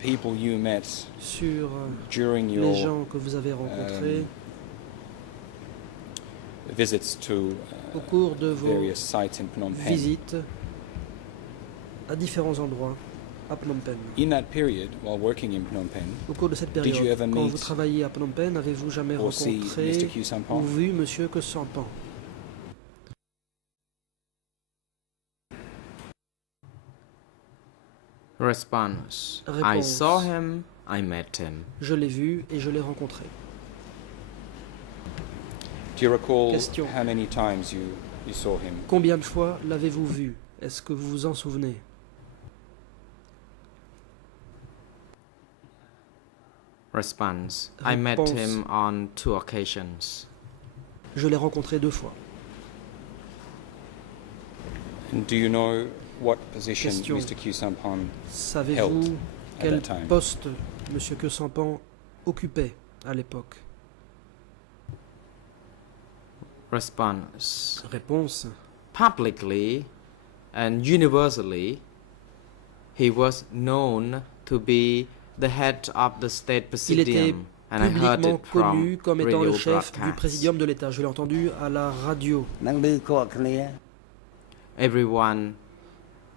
people you met sur during les your gens que vous avez rencontrés visits to au cours de vos various sites in Phnom Penh. visites à différents endroits à Phnom Penh. In that period, while working in Phnom Penh, Au cours de cette Did you période, ever quand meet vous travailliez à Phnom Penh, avez-vous jamais or see rencontré Mr. Q ou Sampan? vu Monsieur Que Sampan? Response. I Réponse. saw him, I met him. Je l'ai vu et je l'ai rencontré. Do you recall Question. how many times you saw him? Combien de fois l'avez-vous vu? Est-ce que vous vous en souvenez? Response. I met Réponse. him on 2 occasions. Je l'ai rencontré 2 fois. And do you know what position Question. Mr. Q Sampan Savez-vous held at quel that time? poste Monsieur Que Sampan occupait à l'époque? Response. Réponse. Publicly and universally, he was known to be the head of the state Il était presidium. And I heard publiquement it from connu comme étant le radio chef du broadcasts. présidium de l'État. Je l'ai entendu à la radio. នឹងឮខកគ្នា Everyone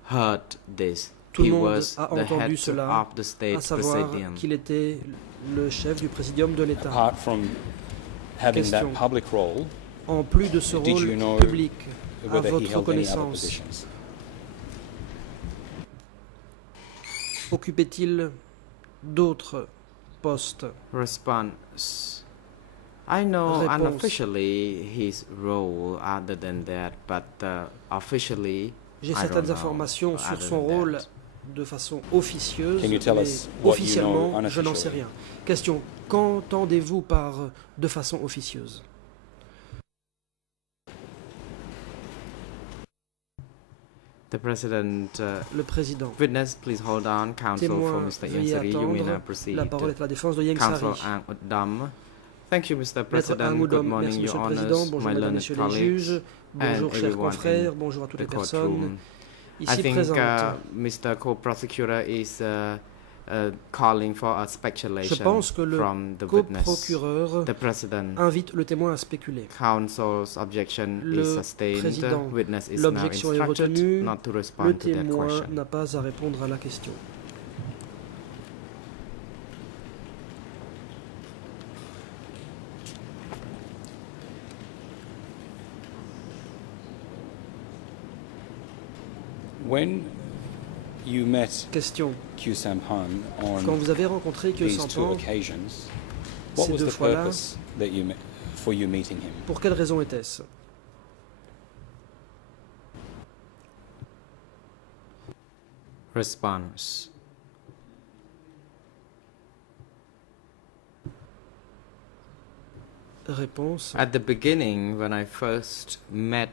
heard this. Tout He le monde was a the entendu head cela, of the state à savoir presidium. qu'il était le chef du présidium de l'État. Apart from having that Question. public role, En plus de ce Did rôle you know public, à whether he votre held any other connaissance, positions? occupait-il d'autres postes? Response. I know Réponse. unofficially his role other than that, but officially J'ai I certaines don't know informations sur other son than rôle that. de façon officieuse, Can you tell mais us what you officiellement, know je n'en sais unofficially? rien. Question, qu'entendez-vous par de façon officieuse? The President, Le président. witness, please hold on. Counsel for Témoin, Mr. veuillez Yansari, you may now attendre. proceed. La parole est à la défense de Yang Counsel Sari. Ang Udam. Thank you, Mr. Maître President. Good Angoudom, morning, merci Your Monsieur le Président, Honors, bonjour my Mesdames, learned Messieurs les colleagues, juges, bonjour and chers everyone confrères, in bonjour à toutes the les personnes courtroom. I ici think présentes. Mr. Co-Prosecutor is calling for a Je speculation pense que le from the witness. coprocureur The president invite le témoin à spéculer. council's objection Le is sustained. président, Witness is now l'objection est instructed retenue. not to Le respond to that témoin question. n'a pas à répondre à la question. When you met Question. Kyu Sampan Quand on vous avez rencontré Kyo these two Sampan, occasions, what ces was deux the fois-là, purpose that for you meeting him? pour quelle raison était-ce? Response. Réponse. At the beginning, when I first met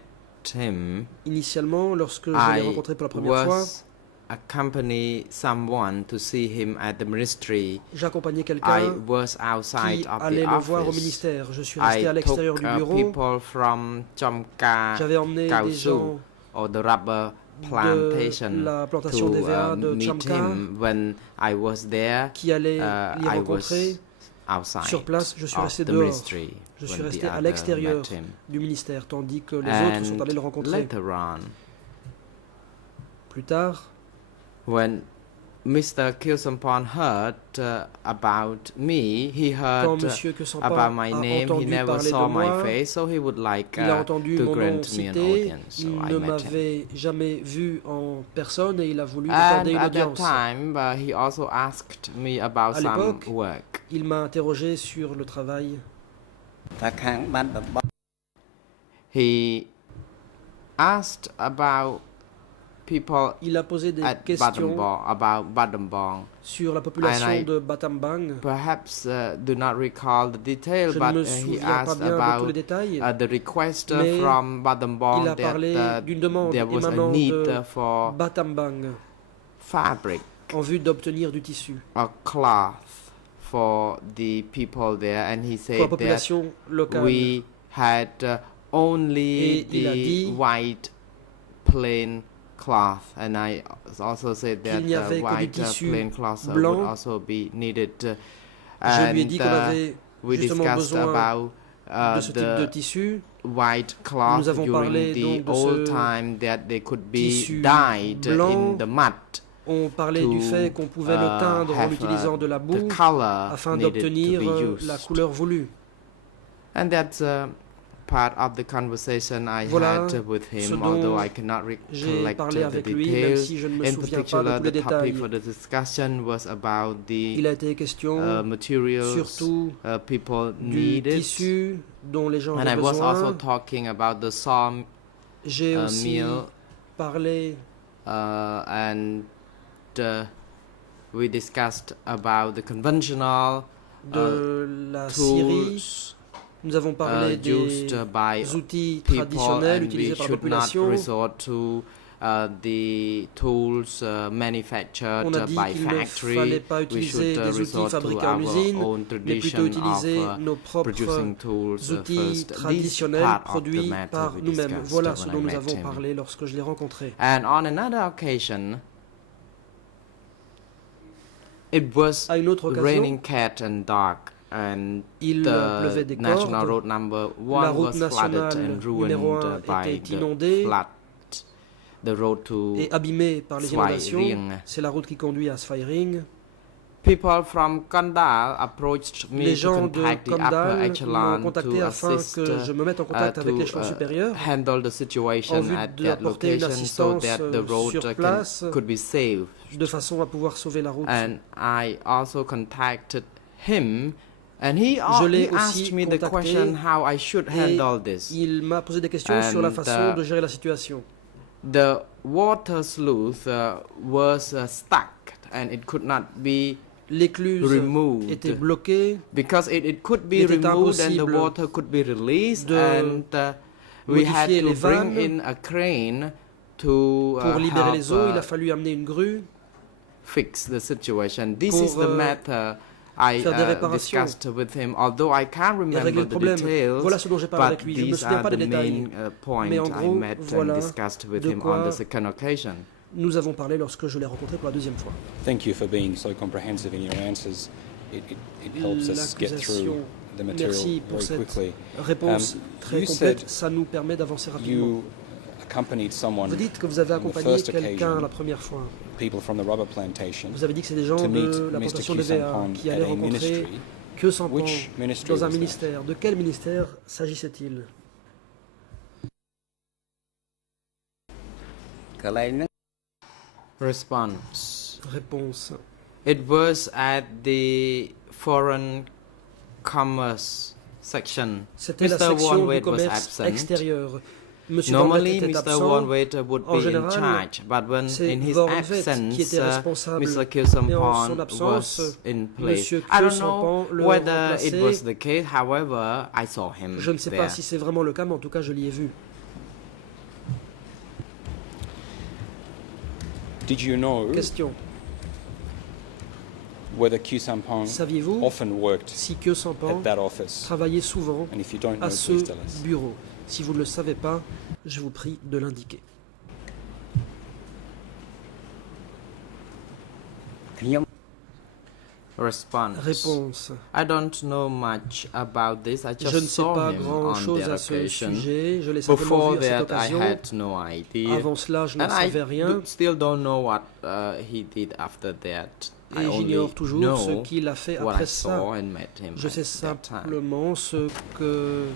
him, Initialement, lorsque je l'ai I rencontré pour la première fois, was accompany someone to see him at the ministry. j'accompagnais I quelqu'un was outside qui of allait the le voir au office. ministère. Je suis resté à I l'extérieur took du bureau. people from Chomka, J'avais emmené des Kaohsiung, gens or the rubber de plantation la plantation to d'EVA de meet Chamka him. When I was there, qui allaient l'y I rencontrer. was outside Sur place, je suis of resté the dehors. ministry Je suis when the resté à other l'extérieur met him. du ministère, tandis que les autres sont allés le And rencontrer. later on, Plus tard, when Mr. Kilsampon heard about me, he heard quand M. Kyosampan about my a name. He entendu never parler saw de my moi, face, so he would like il a entendu to mon nom grant me an cité, audience. So il I ne met him. m'avait jamais vu en personne et il a voulu m'accorder And une at that audience. time, he also asked me about À some l'époque, work. Il m'a interrogé sur le travail. ថាខាងបានតំបន់ He asked about people Il a posé des at questions Battambang. sur la population And I de Battambang. Perhaps do not recall the detail, Je but ne me he souviens pas asked bien de tous les about détails. the request Mais from Battambang il a parlé that d'une demande there was a émanant need de for Battambang fabric en vue d'obtenir du tissu or cloth for the people there, and he pour la said that population locale. we had only Et il a the dit white plain cloth, and I also said that qu'il n'y avait que du white tissu plain cloth would blanc. also be needed. Je lui ai dit qu'on avait we justement discussed besoin about de ce type de the tissu. white cloth Nous avons during parlé the donc de old ce time that they could be tissu dyed blanc. in the mud. On parlait du To, fait qu'on pouvait le teindre en have, utilisant de la The boue color afin needed d'obtenir to be used. la couleur voulue. And that's part of the conversation I Voilà had with ce him, dont although I cannot J'ai recollect parlé the avec lui, même details. si je ne me In souviens pas de particular, tous les the topic détails. for the discussion was about Il the a été question materials surtout people du needed. tissu dont les gens And I avaient was also besoin. talking about the sawmill, J'ai aussi parlé and we discussed about the conventional de la scierie. tools Nous avons parlé used des by outils people, traditionnels and utilisés we par la should not population. resort to the tools manufactured On a dit by qu'il ne factory. fallait pas We utiliser should des outils resort to fabriqués en our usine, own mais plutôt tradition utiliser of nos propres producing tools outils first. This traditionnels part of the produits matter par we nous-mêmes. discussed Voilà when ce I dont nous met avons him. parlé lorsque je l'ai rencontré. And on another occasion, it was À une autre occasion, raining cat and dark, and il pleuvait the des national cordes. road number La one route was flooded nationale and ruined numéro 1 by était the inondée flood. The road to et abîmée par les inondations. Sveiring. C'est la route qui conduit à Sveiring. People from Kandal approached me Les to gens de contact the upper Kandal m'ont echelon contacté to afin assist que je me mette en contact avec l'échelon supérieur handle the en situation vue at that d'apporter une location so assistance that the road sur place could be saved. de façon à pouvoir sauver la route. And I also contacted him, and he l'ai asked aussi me the contacté question how I should et handle this. Il m'a posé des questions sur la And, façon de gérer la situation. The water sluice was stuck, and it could not be L'écluse removed était bloquée. because it could be Il était removed and the impossible water could be released, de and we had modifier to les bring vannes. in a crane to Pour libérer help, les eaux, il a fallu amener une grue fix the situation. This pour, is the matter I faire des réparations discussed with him, although I can't et remember régler le the problème. details. Voilà ce dont j'ai parlé But avec lui. Je ne me these souviens are pas the des détails. main points Mais en I gros, met voilà and discussed with de him on quoi the second occasion. Nous avons parlé lorsque je l'ai rencontré pour la deuxième fois. Thank you for being so comprehensive in your answers. It helps us get through the material Merci pour very cette quickly. réponse très you complète. said Ça nous permet d'avancer rapidement. You accompanied someone, Vous dites que vous avez on the accompagné first quelqu'un occasion, la première fois. people from the rubber plantation, Vous avez dit que c'est des gens to meet de la Mr. plantation de Q VA Sampon qui at allaient a rencontrer ministry. Que Sampan Which ministry dans un was that? ministère. De quel ministère s'agissait-il? កន្លែងហ្នឹង Response. Réponse. It was at the foreign commerce section. C'était la Mr. section du Wanwait was commerce absent. extérieur. Monsieur Normally, Wanwait était Mr. absent. Wanwait would En be in général, charge, but when c'est in his Wanwait qui absence, était responsable. Mr. Mais en Kyusampon son absence, was in place. Monsieur I don't know Kyusampon le whether it remplaçait. was the case. However, I saw him Je ne sais there. pas si c'est vraiment le cas, mais en tout cas, je l'y ai vu. Did you know Question. whether Q Sampon Saviez-vous often worked si Que Sampan at that office? travaillait souvent And if you don't know, à ce please tell us. bureau? Si vous ne le savez pas, je vous prie de l'indiquer. ខ្ញុំ Response. Réponse. I don't know much about this. I Je ne just sais saw pas him on grand-chose that à ce occasion. sujet. Je l'ai simplement Before vu à cette that, I occasion. had no idea. Avant cela, je n'en And I savais rien. still don't know what he did after that. I Et only j'ignore toujours ce know qu'il a fait what après I ça. saw and met him Je sais at that time. simplement ce que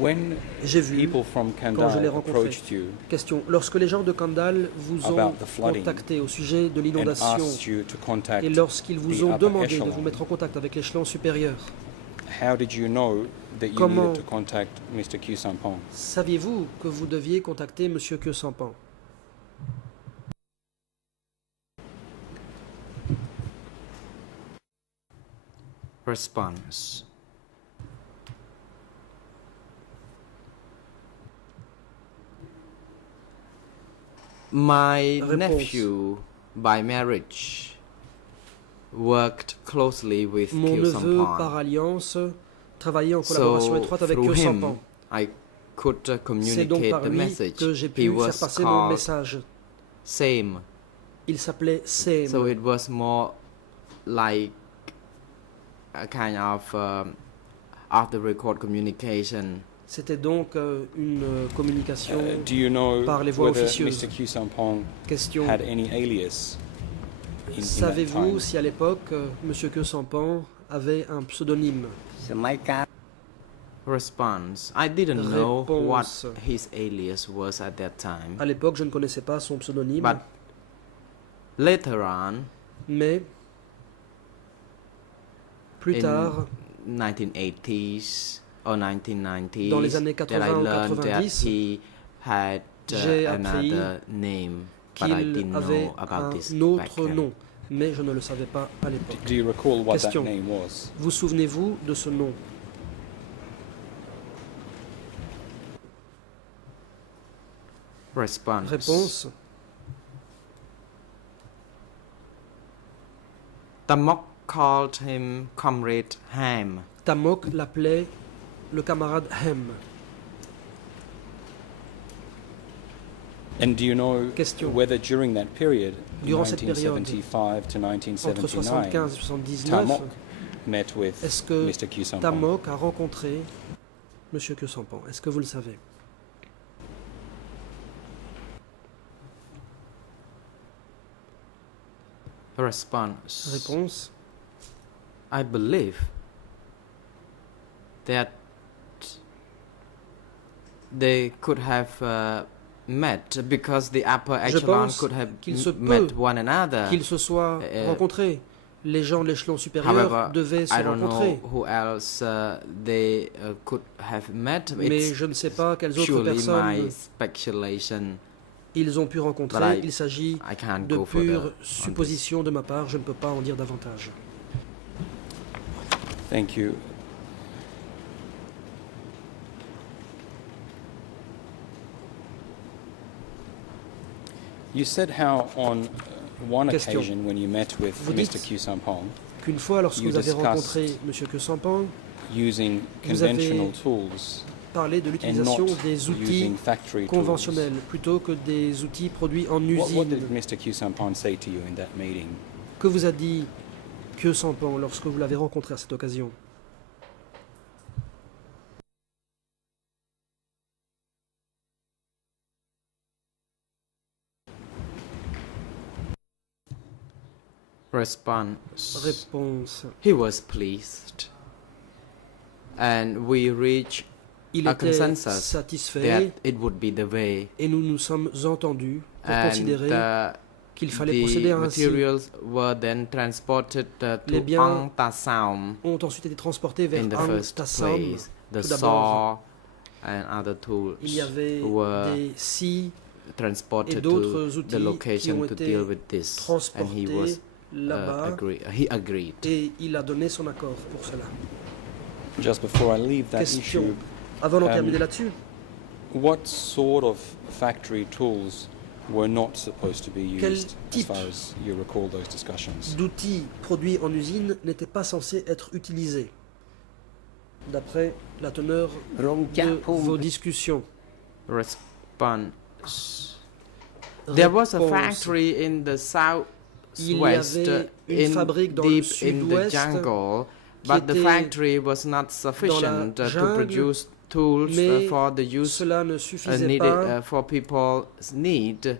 When j'ai vu. people from quand je l'ai Kandal rencontré. approached you Question. Lorsque les gens de Kandal vous ont About the flooding contacté au sujet de and l'inondation asked you to contact et lorsqu'ils vous the ont upper demandé de echelon, vous mettre en contact avec l'échelon supérieur, how did you know that you Comment- needed to contact Mr. Q Sampon? saviez-vous que vous deviez contacter Monsieur Que Sampan? Response. My Réponse. nephew, by marriage, worked closely with Mon neveu, par Kyusampon. alliance, travaillait en collaboration So étroite avec through Que him, Sampan. I could C'est donc communicate par the lui message. que j'ai He pu faire was passer mon called message. Same. Il s'appelait Sem. So it was more like a kind of the record communication. C'était donc une communication. Do you know par les voies whether officieuses. Mr. Q Sampon Question. had any alias in that Savez-vous time? si à l'époque, Monsieur Que Sampan avait un pseudonyme? សម័យកាល Response. I didn't know what Réponse. his alias was at that time. À l'époque, je ne connaissais pas son pseudonyme, But later on, mais plus in tard, 1980s or 1990s, Dans les années that I 80 ou learned that 90, he had j'ai appris another name, but I qu'il didn't avait know about this un back autre then. nom, mais je ne le savais pas à l'époque. Do you recall what Question. that name was? Vous souvenez-vous de ce nom? Response. Réponse. Tamok called him Comrade Ham. Tamok l'appelait le camarade Hem. And do you know Question. whether during that period, Durant cette période, 1975 to Entre 75 1979, et 79, Tamok met with est-ce que Mr. Q Sampon? Tamok a rencontré Monsieur Que Sampan? Est-ce que vous le savez? Response. Réponse. I believe that they could have met because the upper Je echelon pense could have qu'il se met peut one another. Qu'ils se soient rencontrés. Les gens de l'échelon supérieur However, devaient se I don't rencontrer. know who else they could have met. Mais It's je ne sais pas quelles autres purely my personnes speculation. ils ont pu But rencontrer. I- Il s'agit I can't de go further pure on this. supposition de ma part. Je ne peux pas en dire davantage. Thank you. You said how on one Question. occasion when you met with Vous Mr. dites Q Sampon, Qu'une fois, lorsque You vous avez discussed rencontré Monsieur Que Sampan, using Vous avez conventional tools parler de and l'utilisation not des outils using factory conventionnels plutôt que des outils produits en tools. What did usine. Mr. Q Sampan say to you in that meeting? Que vous a dit Khieu Samphan lorsque vous l'avez rencontré à cette occasion? Response. Réponse. He was pleased. And we reached Il a était consensus satisfait that it would be the way. et nous nous sommes entendus pour And considérer qu'il fallait the procéder ainsi. materials were then transported Les to biens Ong Ta Saum ont ensuite été transportés vers in the Ang first Tassam. place. The Tout d'abord, saw and other tools il y avait were des scies transported et to d'autres the outils qui ont location to été deal with this, and he was transportés là-bas he agreed. et il a donné son accord pour cela. Just before I leave that Question. issue, Avant d'en Um, terminer là-dessus, what sort of factory tools were not supposed to be Quel used, as type far as you recall those discussions? d'outils produits en usine n'étaient pas censés être utilisés, d'après la teneur រោងចក្រ de ភូមិ vos discussions. Response. There was a Réponse. factory in the Il y southwest, avait une fabrique dans le deep in the sud-ouest jungle, qui but the était factory was not sufficient to jungle, produce tools mais for the use cela ne suffisait needed pas for people's need.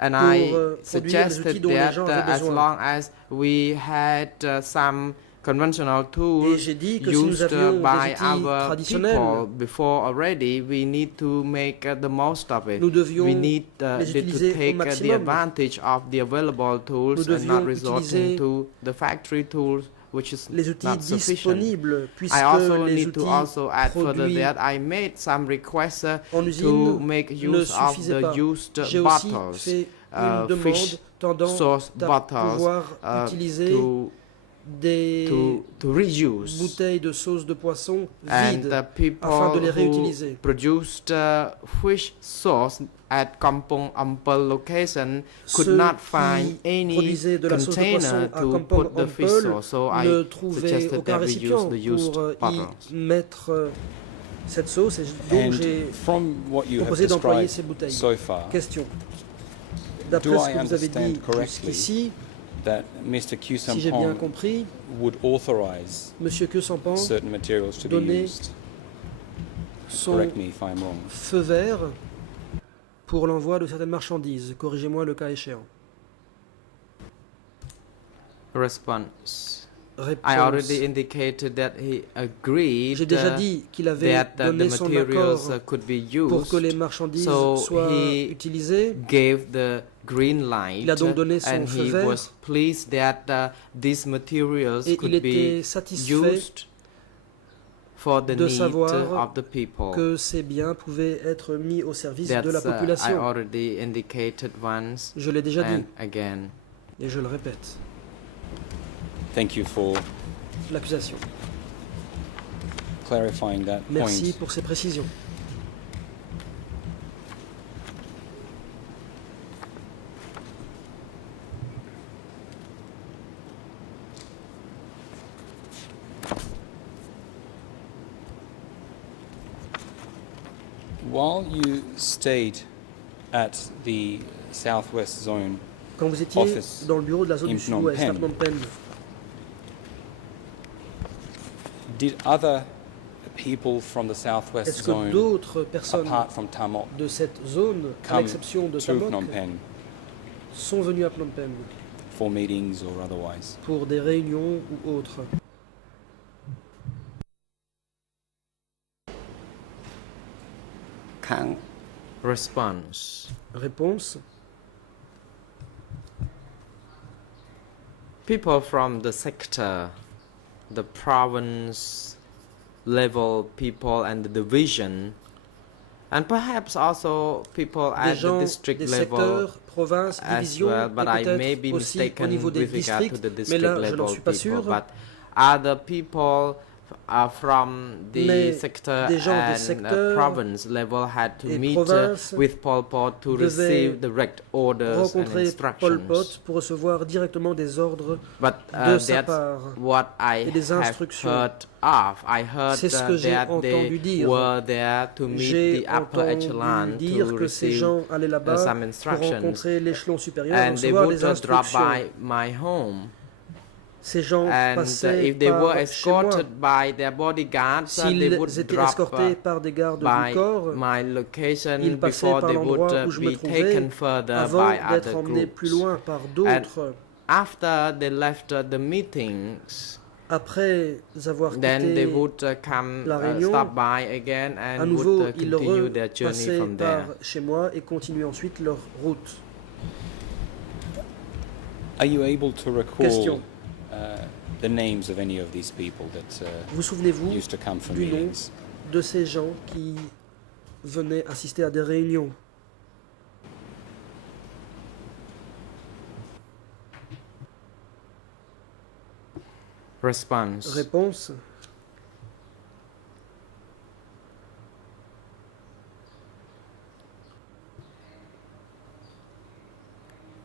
And pour, I produire les outils suggested dont les that gens avaient as besoin. long as we had some conventional Et tools j'ai dit que si nous used avions des by outils our traditionnels, people before already, we need to make the most of it. nous devions We need les to utiliser au take the maximum. advantage of the available tools Nous and not devions resorting utiliser to the factory tools, which is les outils not sufficient. disponibles, puisque I also les need to outils also add further produits that I made some requests en to usine make ne use of suffisaient the pas. used J'ai aussi bottles, fait une demande fish tendant sauce à bottles, pouvoir utiliser des to reuse. bouteilles de sauce de poisson And vides the people afin de les who réutiliser. produced fish sauce at Kampong Ampel location could Ceux not find qui any produisaient de la sauce de container poisson à to Kampong put the fish Ampel sauce, so I ne trouvaient suggested aucun that we use récipient the used pour bottles. y mettre cette sauce, et donc And j'ai from what you have proposé d'employer described ces bouteilles. so far, Question. D'après Do ce I que vous avez understand dit correctly jusqu'ici, that Mr. Q si j'ai bien Sampan compris, would authorize Monsieur Khieu Samphan certain materials to be donner used? son Correct me if I'm wrong. feu vert pour l'envoi de certaines marchandises. Corrigez-moi le cas échéant. Response. I Réponse. already indicated that he agreed J'ai déjà dit qu'il avait that the donné son materials accord could be pour que les used. marchandises So soient he utilisées. Gave the green light, Il a donc donné son and feu he vert. was pleased that these materials Et il could était be satisfait used for the de need savoir of the people. que ces biens pouvaient être mis au service de la That's I population. already indicated once Je l'ai déjà and dit again. et je le répète. Thank you for L'accusation. clarifying that Merci point. pour ces précisions. While you stayed at the Southwest Zone, Quand vous étiez Office dans le bureau de la zone in du Phnom Sud-Ouest, à Penh. Phnom Penh, did other people from the est-ce Southwest que Zone, d'autres personnes apart from Tamok, de cette zone, à come l'exception de to Phnom Tamok, Penh sont venus à Phnom Penh for meetings or otherwise? pour des réunions ou autres? Response. Réponse. People from the sector, the province level people and the division, and perhaps also people Des at the gens district des level secteurs, provinces, as divisions, well, but et I may be peut-être aussi au mistaken niveau des with regard to districts, the mais district là, je n'en level suis pas people. sûr. But other people from the Mais sector des gens des and secteurs province level had to et meet provinces with Pol Pot to devaient receive direct orders and rencontrer Pol instructions. Pot pour recevoir directement des ordres But de sa that's part what I et des have instructions. heard of. I heard C'est ce que j'ai that they entendu dire. were there to meet J'ai the upper echelon entendu dire to que ces receive gens allaient là-bas some pour instructions, rencontrer l'échelon supérieur, and they recevoir would des drop instructions. by my home. Ces gens And passaient if they were par chez moi. escorted by their bodyguards, S'ils they would étaient drop escortés par des gardes by du corps, my location ils passaient before par they would l'endroit où je me be trouvais taken further avant by d'être other emmenés groups. plus loin par d'autres. After they left the meetings, Après avoir then quitté they would come la réunion, stop by again à and nouveau, would ils continue their journey repassaient from par there. chez moi et continuaient ensuite leur route. Are you able to Question. recall the names of any of these people that Vous souvenez-vous used to come for du nom meetings? de ces gens qui venaient assister à des réunions? Response. Réponse.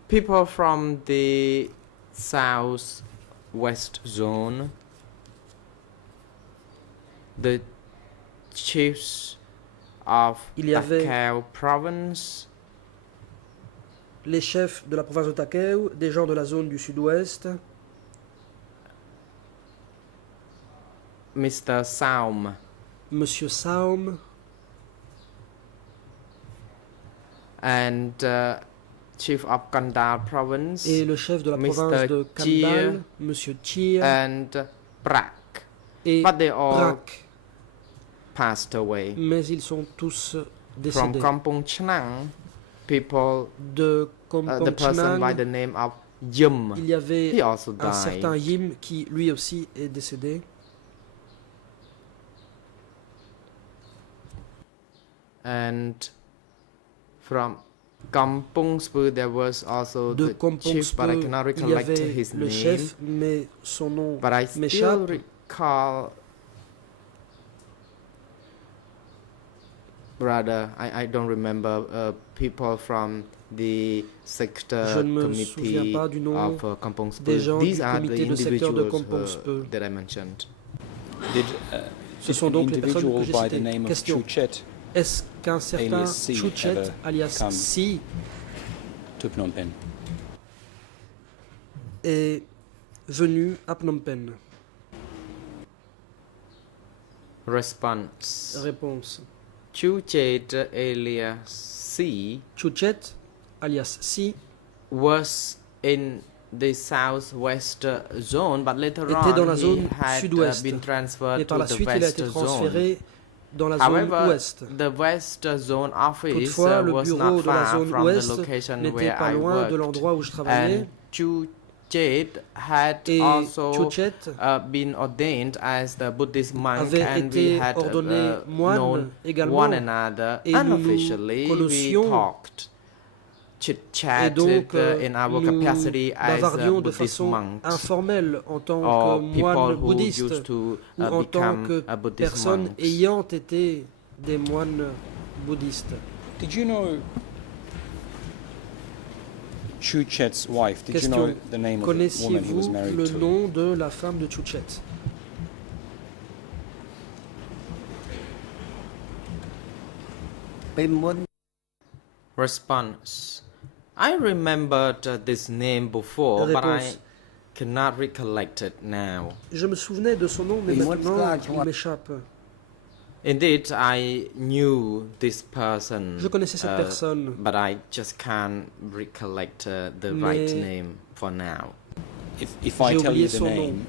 People from the southwest zone, the chiefs of Il y avait Takeo province, les chefs de la province de Takeo, des gens de la zone du sud-ouest, Mr. Saum, Monsieur Saum and chief of Kandal province, et le chef de la Mr. province de Chia Kandal, Monsieur Chia and Prak. et But they all Prak. passed away. Mais ils sont tous From décédés. Kampong Chnang, people, De the person by Kompong the name of Yum, il y avait he also un certain died. Yim qui lui aussi est décédé. And from Kampong Spu, there was also De the Kompong chief, but I Spu, cannot il y recollect avait his le name. chef, mais son nom But I still m'échappe. recall. Rather, I don't remember people from the sector Je ne me committee souviens pas du nom of Kampong des Spu. gens These du are the comité de secteur de individuals Kampong Spu. that I mentioned. Did, Ce did sont an donc les personnes individual que j'ai by the citées. name of Question. Chuchet Est-ce qu'un certain alias Si Chuchet, ever alias come? Si, to Phnom Penh? est venu à Phnom Penh? Response. Réponse. Chuchet alias C Chuchet, alias Si, was in the southwest zone, but later était dans la on he zone had sud-ouest. been transferred Et par to la the suite, il a été west zone. transféré dans la zone However, ouest. the west zone office Toutefois, le was bureau not de la far zone from ouest the location n'était where pas I loin de worked. l'endroit où je travaillais. And Chuchet had Et also Chuchet been ordained as the Buddhist monk, avait and été we had ordonné moine known également. one another. Et nous nous Unofficially, we connaissions. talked, Et chit-chatted donc, in our nous capacity as bavardions de Buddhist façon monks, informelle en tant or que people moine who bouddhiste used to ou en tant become que Buddhist personnes monks. ayant été des moines bouddhistes. Did you know Chuchet's wife? Did Question. you know the name of the woman he was Connaissiez-vous married le to? nom de la femme de Chuchet? Response. I remembered this name before, but I Réponse. cannot recollect it now. Je me souvenais de son nom, mais Et maintenant moi, il m'échappe. Indeed, I knew this person, Je connaissais cette personne, but I just can't recollect the right Mais- name for now. If I J'ai tell you oublié the son nom. name,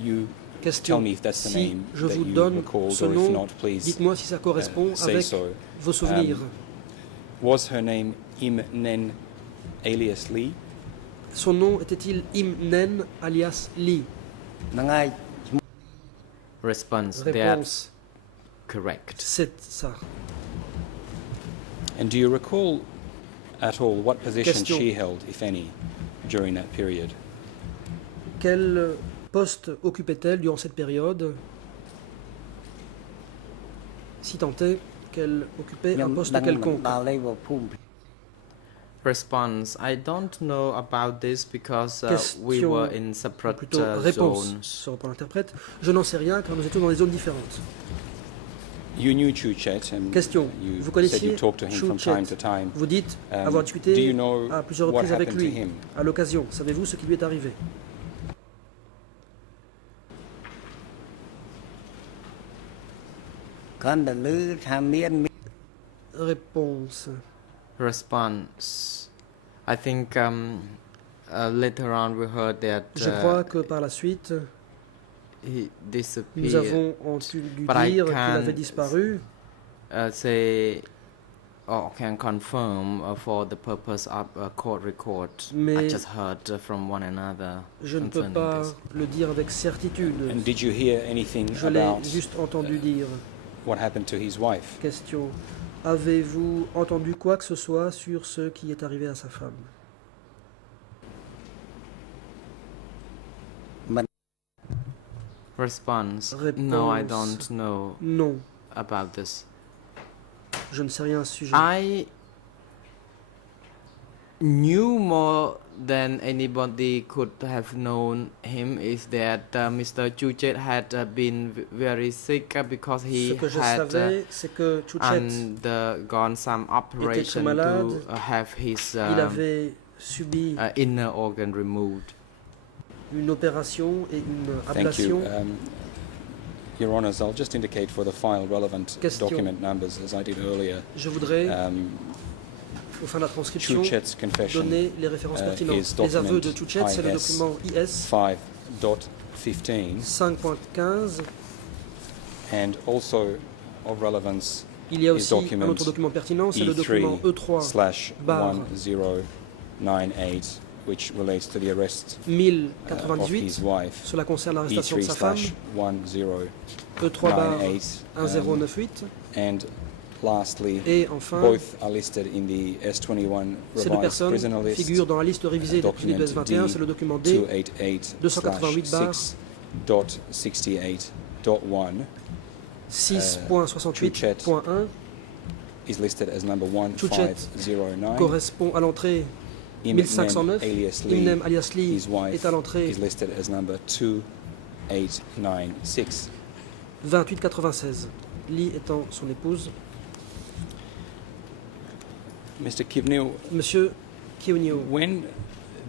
you tell Question. me if that's the Si name je that vous you donne recalled, ce or if nom, not, please dites-moi si ça correspond say avec so. vos souvenirs. Was her name Im Nen alias Lee? Son nom était-il Im Nen alias Lee? ហ្នឹងហើយ Response. That's Réponse. correct. C'est ça. And do you recall at all what position Question. she held, if any, during that period? Quel poste occupait-elle durant cette période? si tant est qu'elle occupait ខ្ញុំ un poste ដឹងមិន quelconque. ដល់ទេព្រោះភូមិ Response: I don't know about this because we Question, were in Ou separate plutôt réponse, zones. se reprend l'interprète. Je n'en sais rien car nous étions dans des zones différentes. You knew Chu Chet and Question. you Vous said connaissiez you talked to him Chu from Chet. time to time. Vous dites Um, avoir do discuté you know à plusieurs what reprises avec happened to lui. him? À l'occasion, savez-vous ce qui lui est arrivé? Réponse. Response: I think later on we heard that Je crois que par la suite, he nous disappeared. avons entendu But I dire qu'il can't avait disparu. Say or can confirm for the purpose of a court record. I Mais just heard from one another je ne peux concerning pas this. le dire avec certitude. And did you hear anything Je l'ai about juste entendu dire. what happened to his wife? Question. Avez-vous entendu quoi que ce soit sur ce qui est arrivé à sa femme? Response: No, I Réponse. don't know Non, about this. je ne sais rien à ce sujet. I knew more than anybody could have known him is that Mr. Chuchet had been very sick because Ce he que je had savais, c'est que Chuchet, undergone some operation malade. to have his il avait subi inner organ removed. une opération et une Thank you. ablation. Your Honours, I'll just indicate for the file relevant Question. document numbers as I did earlier. Je voudrais, Um, au fin de la transcription, Chuchet's confession donner les références is pertinentes. Les aveux de document Chuchet, c'est le IS document IS 5.15 5.15. and also of relevance Il y a is aussi un document autre document pertinent, c'est le document E3 bar E3/1098, which relates to the arrest of 1098. his wife. Cela concerne l'arrestation de sa femme. E3/1098. E3 bar 1098. And lastly, Et enfin, both are listed in the S21 ces deux revised personnes prisoner list, figurent dans la liste révisée des prisonniers de document S21. C'est le document D 288/6.68.1 6.68.1 is listed as number Chuchet 1509. correspond à l'entrée Imnem 1509. alias Lee, Imnem alias Lee his wife, est à l'entrée is listed as number 2896. 2896. Lee étant son épouse. Mr. Kivnew, Monsieur Kiewnio, when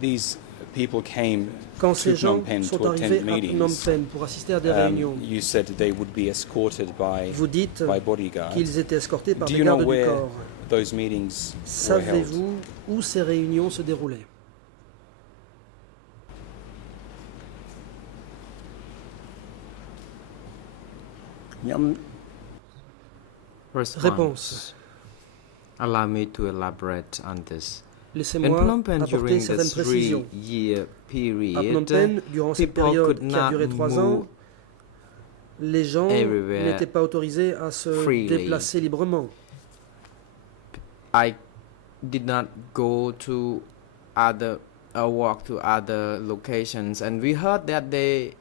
these people came quand to ces gens Phnom Penh sont to arrivés attend à Phnom meetings, Penh pour assister à des réunions, you said they would be escorted by vous dites bodyguards. qu'ils étaient escortés par Do des you know gardes du where corps. those meetings were held? Savez-vous où ces réunions se déroulaient? Réponse. Allow me to elaborate on this. In Laissez-moi Phnom Penh, apporter during the certaines précisions. 3-year À Phnom period, Penh, durant cette people période could qui a not duré 3 ans, move les gens everywhere n'étaient pas autorisés à se freely. déplacer librement. I did not go to other walk to other locations, and we heard that they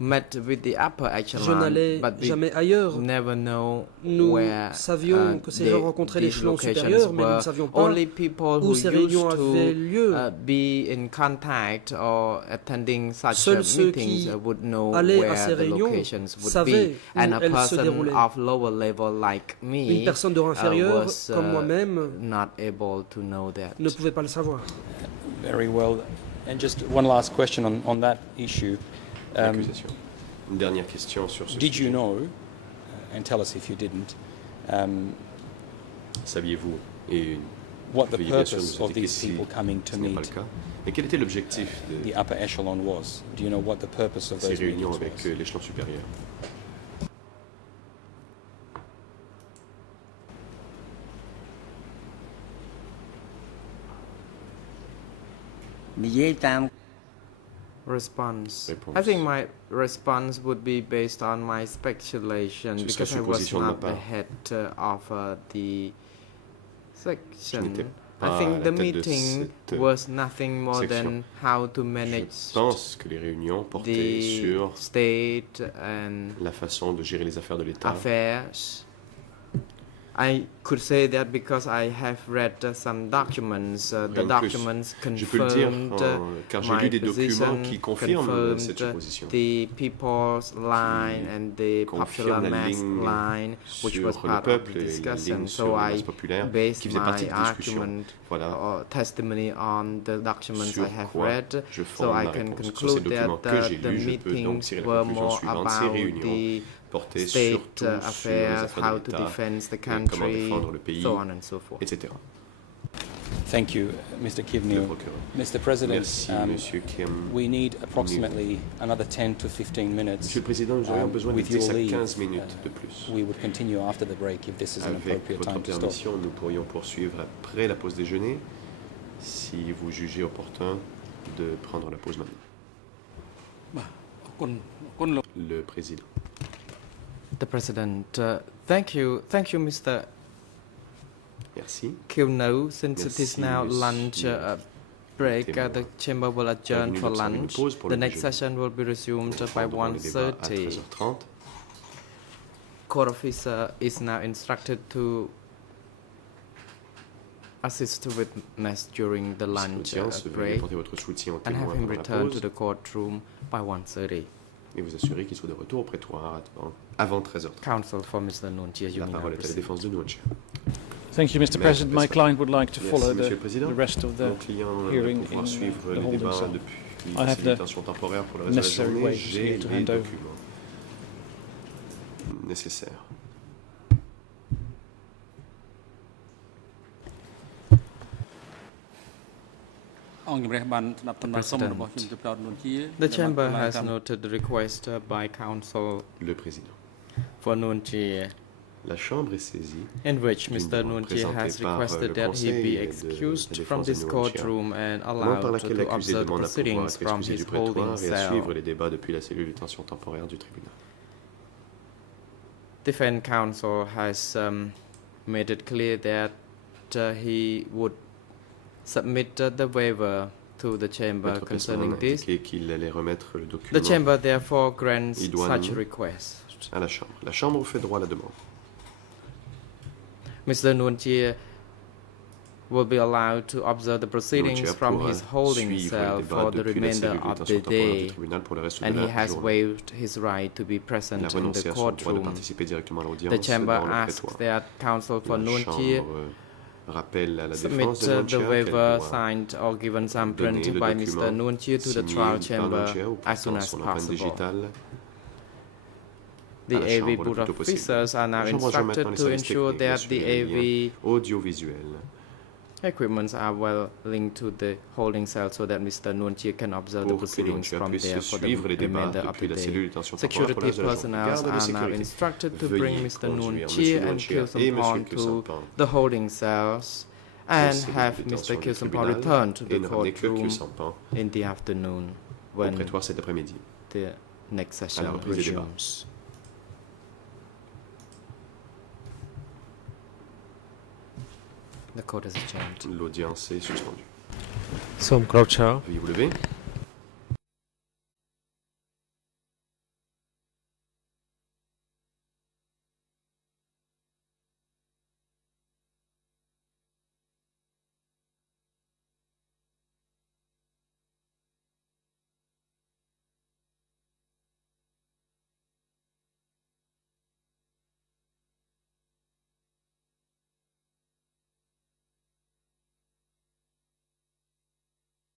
met with the upper Je echelon, n'allais but we jamais ailleurs. never know Nous where savions que ces gens rencontraient l'échelon supérieur, mais nous ne savions pas only people où who ces used réunions to avaient lieu. be in contact or attending such Seuls ceux meetings qui would know allaient à where ces the réunions locations would savaient be, où and a elles se person déroulaient. of lower level like me Une personne de rang inférieur, was, comme moi-même, not able to know that. ne pouvait pas le savoir. Very well. And just one last question on that issue. L'accusation. Une dernière question sur ce Did sujet. you know, and tell us if you didn't, Saviez-vous, et what the veuillez bien sûr purpose nous of indiquer these si people coming ce to n'est pas meet le cas, mais quel était l'objectif de the upper echelon was? Do you know what the purpose of ces those réunions meetings avec was? l'échelon supérieur? Response. Réponse. I think my response would be based on my speculation Ce because serait I was supposition de ma not the part. head of the section. n'étais I pas think à the la tête de meeting cette was nothing more section. than how to Je manage pense que les réunions portaient the sur state and la façon de gérer les affaires de l'État affairs I could say that because I have read some documents. The Rien de plus. documents Je peux le dire confirmed car j'ai my lu des documents position, qui confirment cette confirmed supposition. the people's line and the popular confirme la mass ligne line, which was sur le part of peuple the et la discussion. ligne So sur la I masse populaire based qui faisait partie my des discussions. argument Voilà or testimony on the documents sur I have quoi read. je So fonde I ma can réponse. Sur ces conclude documents that que j'ai the lus, je peux donc meetings tirer la were conclusion more suivante. Ces about réunions the portaient state surtout sur les affairs, affaires how de to l'État, defend the comment country, défendre le pays, so on and so forth. etc. Thank you, Mr. Le Kivnew. procureur. Mr. President, Merci, Monsieur Kim. we need approximately another 10 to 15 minutes. Monsieur le Président, nous aurions besoin de with your 10 à leave, 15 minutes de plus. we would continue after the break if this is an Avec appropriate votre time to stop. permission, nous pourrions poursuivre après la pause déjeuner, si vous jugez opportun de prendre la pause maintenant. Le Président. The President, thank you, Mr. Merci. Kilno. Since it is Merci, now lunch Monsieur break, Témoin. the chamber will adjourn Bienvenue, for nous observons une lunch. pause pour The le next déjeuner. session will be resumed by Prendrons le débat à 1:30. 13h30. Court officer is now instructed to assist witness during the lunch Audience, veuillez break apporter votre soutien au and have témoin him pendant la return to pause the courtroom by 1:30. et vous assurer qu'il soit de retour au prétoire avant 13h30. Counsel for Mr. Nuntia, you La may now parole est à la proceed. défense de Nouenchia. Thank you, Mr. Maître President. My Pesca. client would like to Merci, follow Monsieur le Président. the rest of the Mon client hearing va pouvoir in suivre the les holding débats cell. depuis I have la the détention temporaire pour le reste de la necessary journée. waivers J'ai here to les hand over. documents nécessaires. The chamber has noted the request by counsel Le Président. for Nuntia, La Chambre est saisie in which d'une Mr. demande Nuntia has présentée par, requested le that he Conseil be de excused la from défense de this Nouenchia, courtroom and demande par allowed laquelle to l'accusé observe the demande à pouvoir proceedings être from excusé his du holding prétoire et à suivre cell. les débats depuis la cellule de détention temporaire du tribunal. Defense counsel has made it clear that he would submit the waiver to the chamber Maître Pesson concerning a this. indiqué qu'il allait remettre le The document chamber therefore grants Idoine. such request. à la Chambre. La Chambre fait droit à la demande. Mr. Nuntia will be allowed to observe the proceedings Nouenchia from pourra his holding suivre les cell débats for the depuis la remainder cellule de of détention the temporaire du day, tribunal pour le reste de and he la has journée. waived his right to be Il a present in renoncé the à son droit de courtroom. participer directement à The l'audience chamber dans le asks prétoire. that counsel for La Nuntia Chambre rappelle à la submit défense de the Nouenchia qu'elle waiver doit signed or given thumbprint donner le by document Mr. Nuntia to the signé trial par chamber Nouenchia ou as soon portant as son empreinte possible. digitale. The à la AV Chambre le board plus tôt possible. officers are now La Chambre rejoint maintenant instructed les to services ensure techniques that d'assurer the les liens AV audiovisuels. equipments are well linked to the holding cell so that Mr. Nuntia can observe the Pour que proceedings Nouenchia from puisse there for the suivre les débats remainder of depuis the la day. cellule de détention temporaire pour le Security reste de la journée. personnel Garde de are now sécurité. instructed to bring Veuillez Mr. conduire Nuntia Monsieur and Nouenchia et Monsieur Kilsampan to Kilsampan the holding cells and cellule have de Mr. détention du Kilsampan tribunal return to et the ne ramener que courtroom Kilsampan in the afternoon au when prétoire cet après-midi. the next session reprise des débats. resumes. The court is adjourned. L'audience est suspendue. Som Croucher. Veuillez vous lever.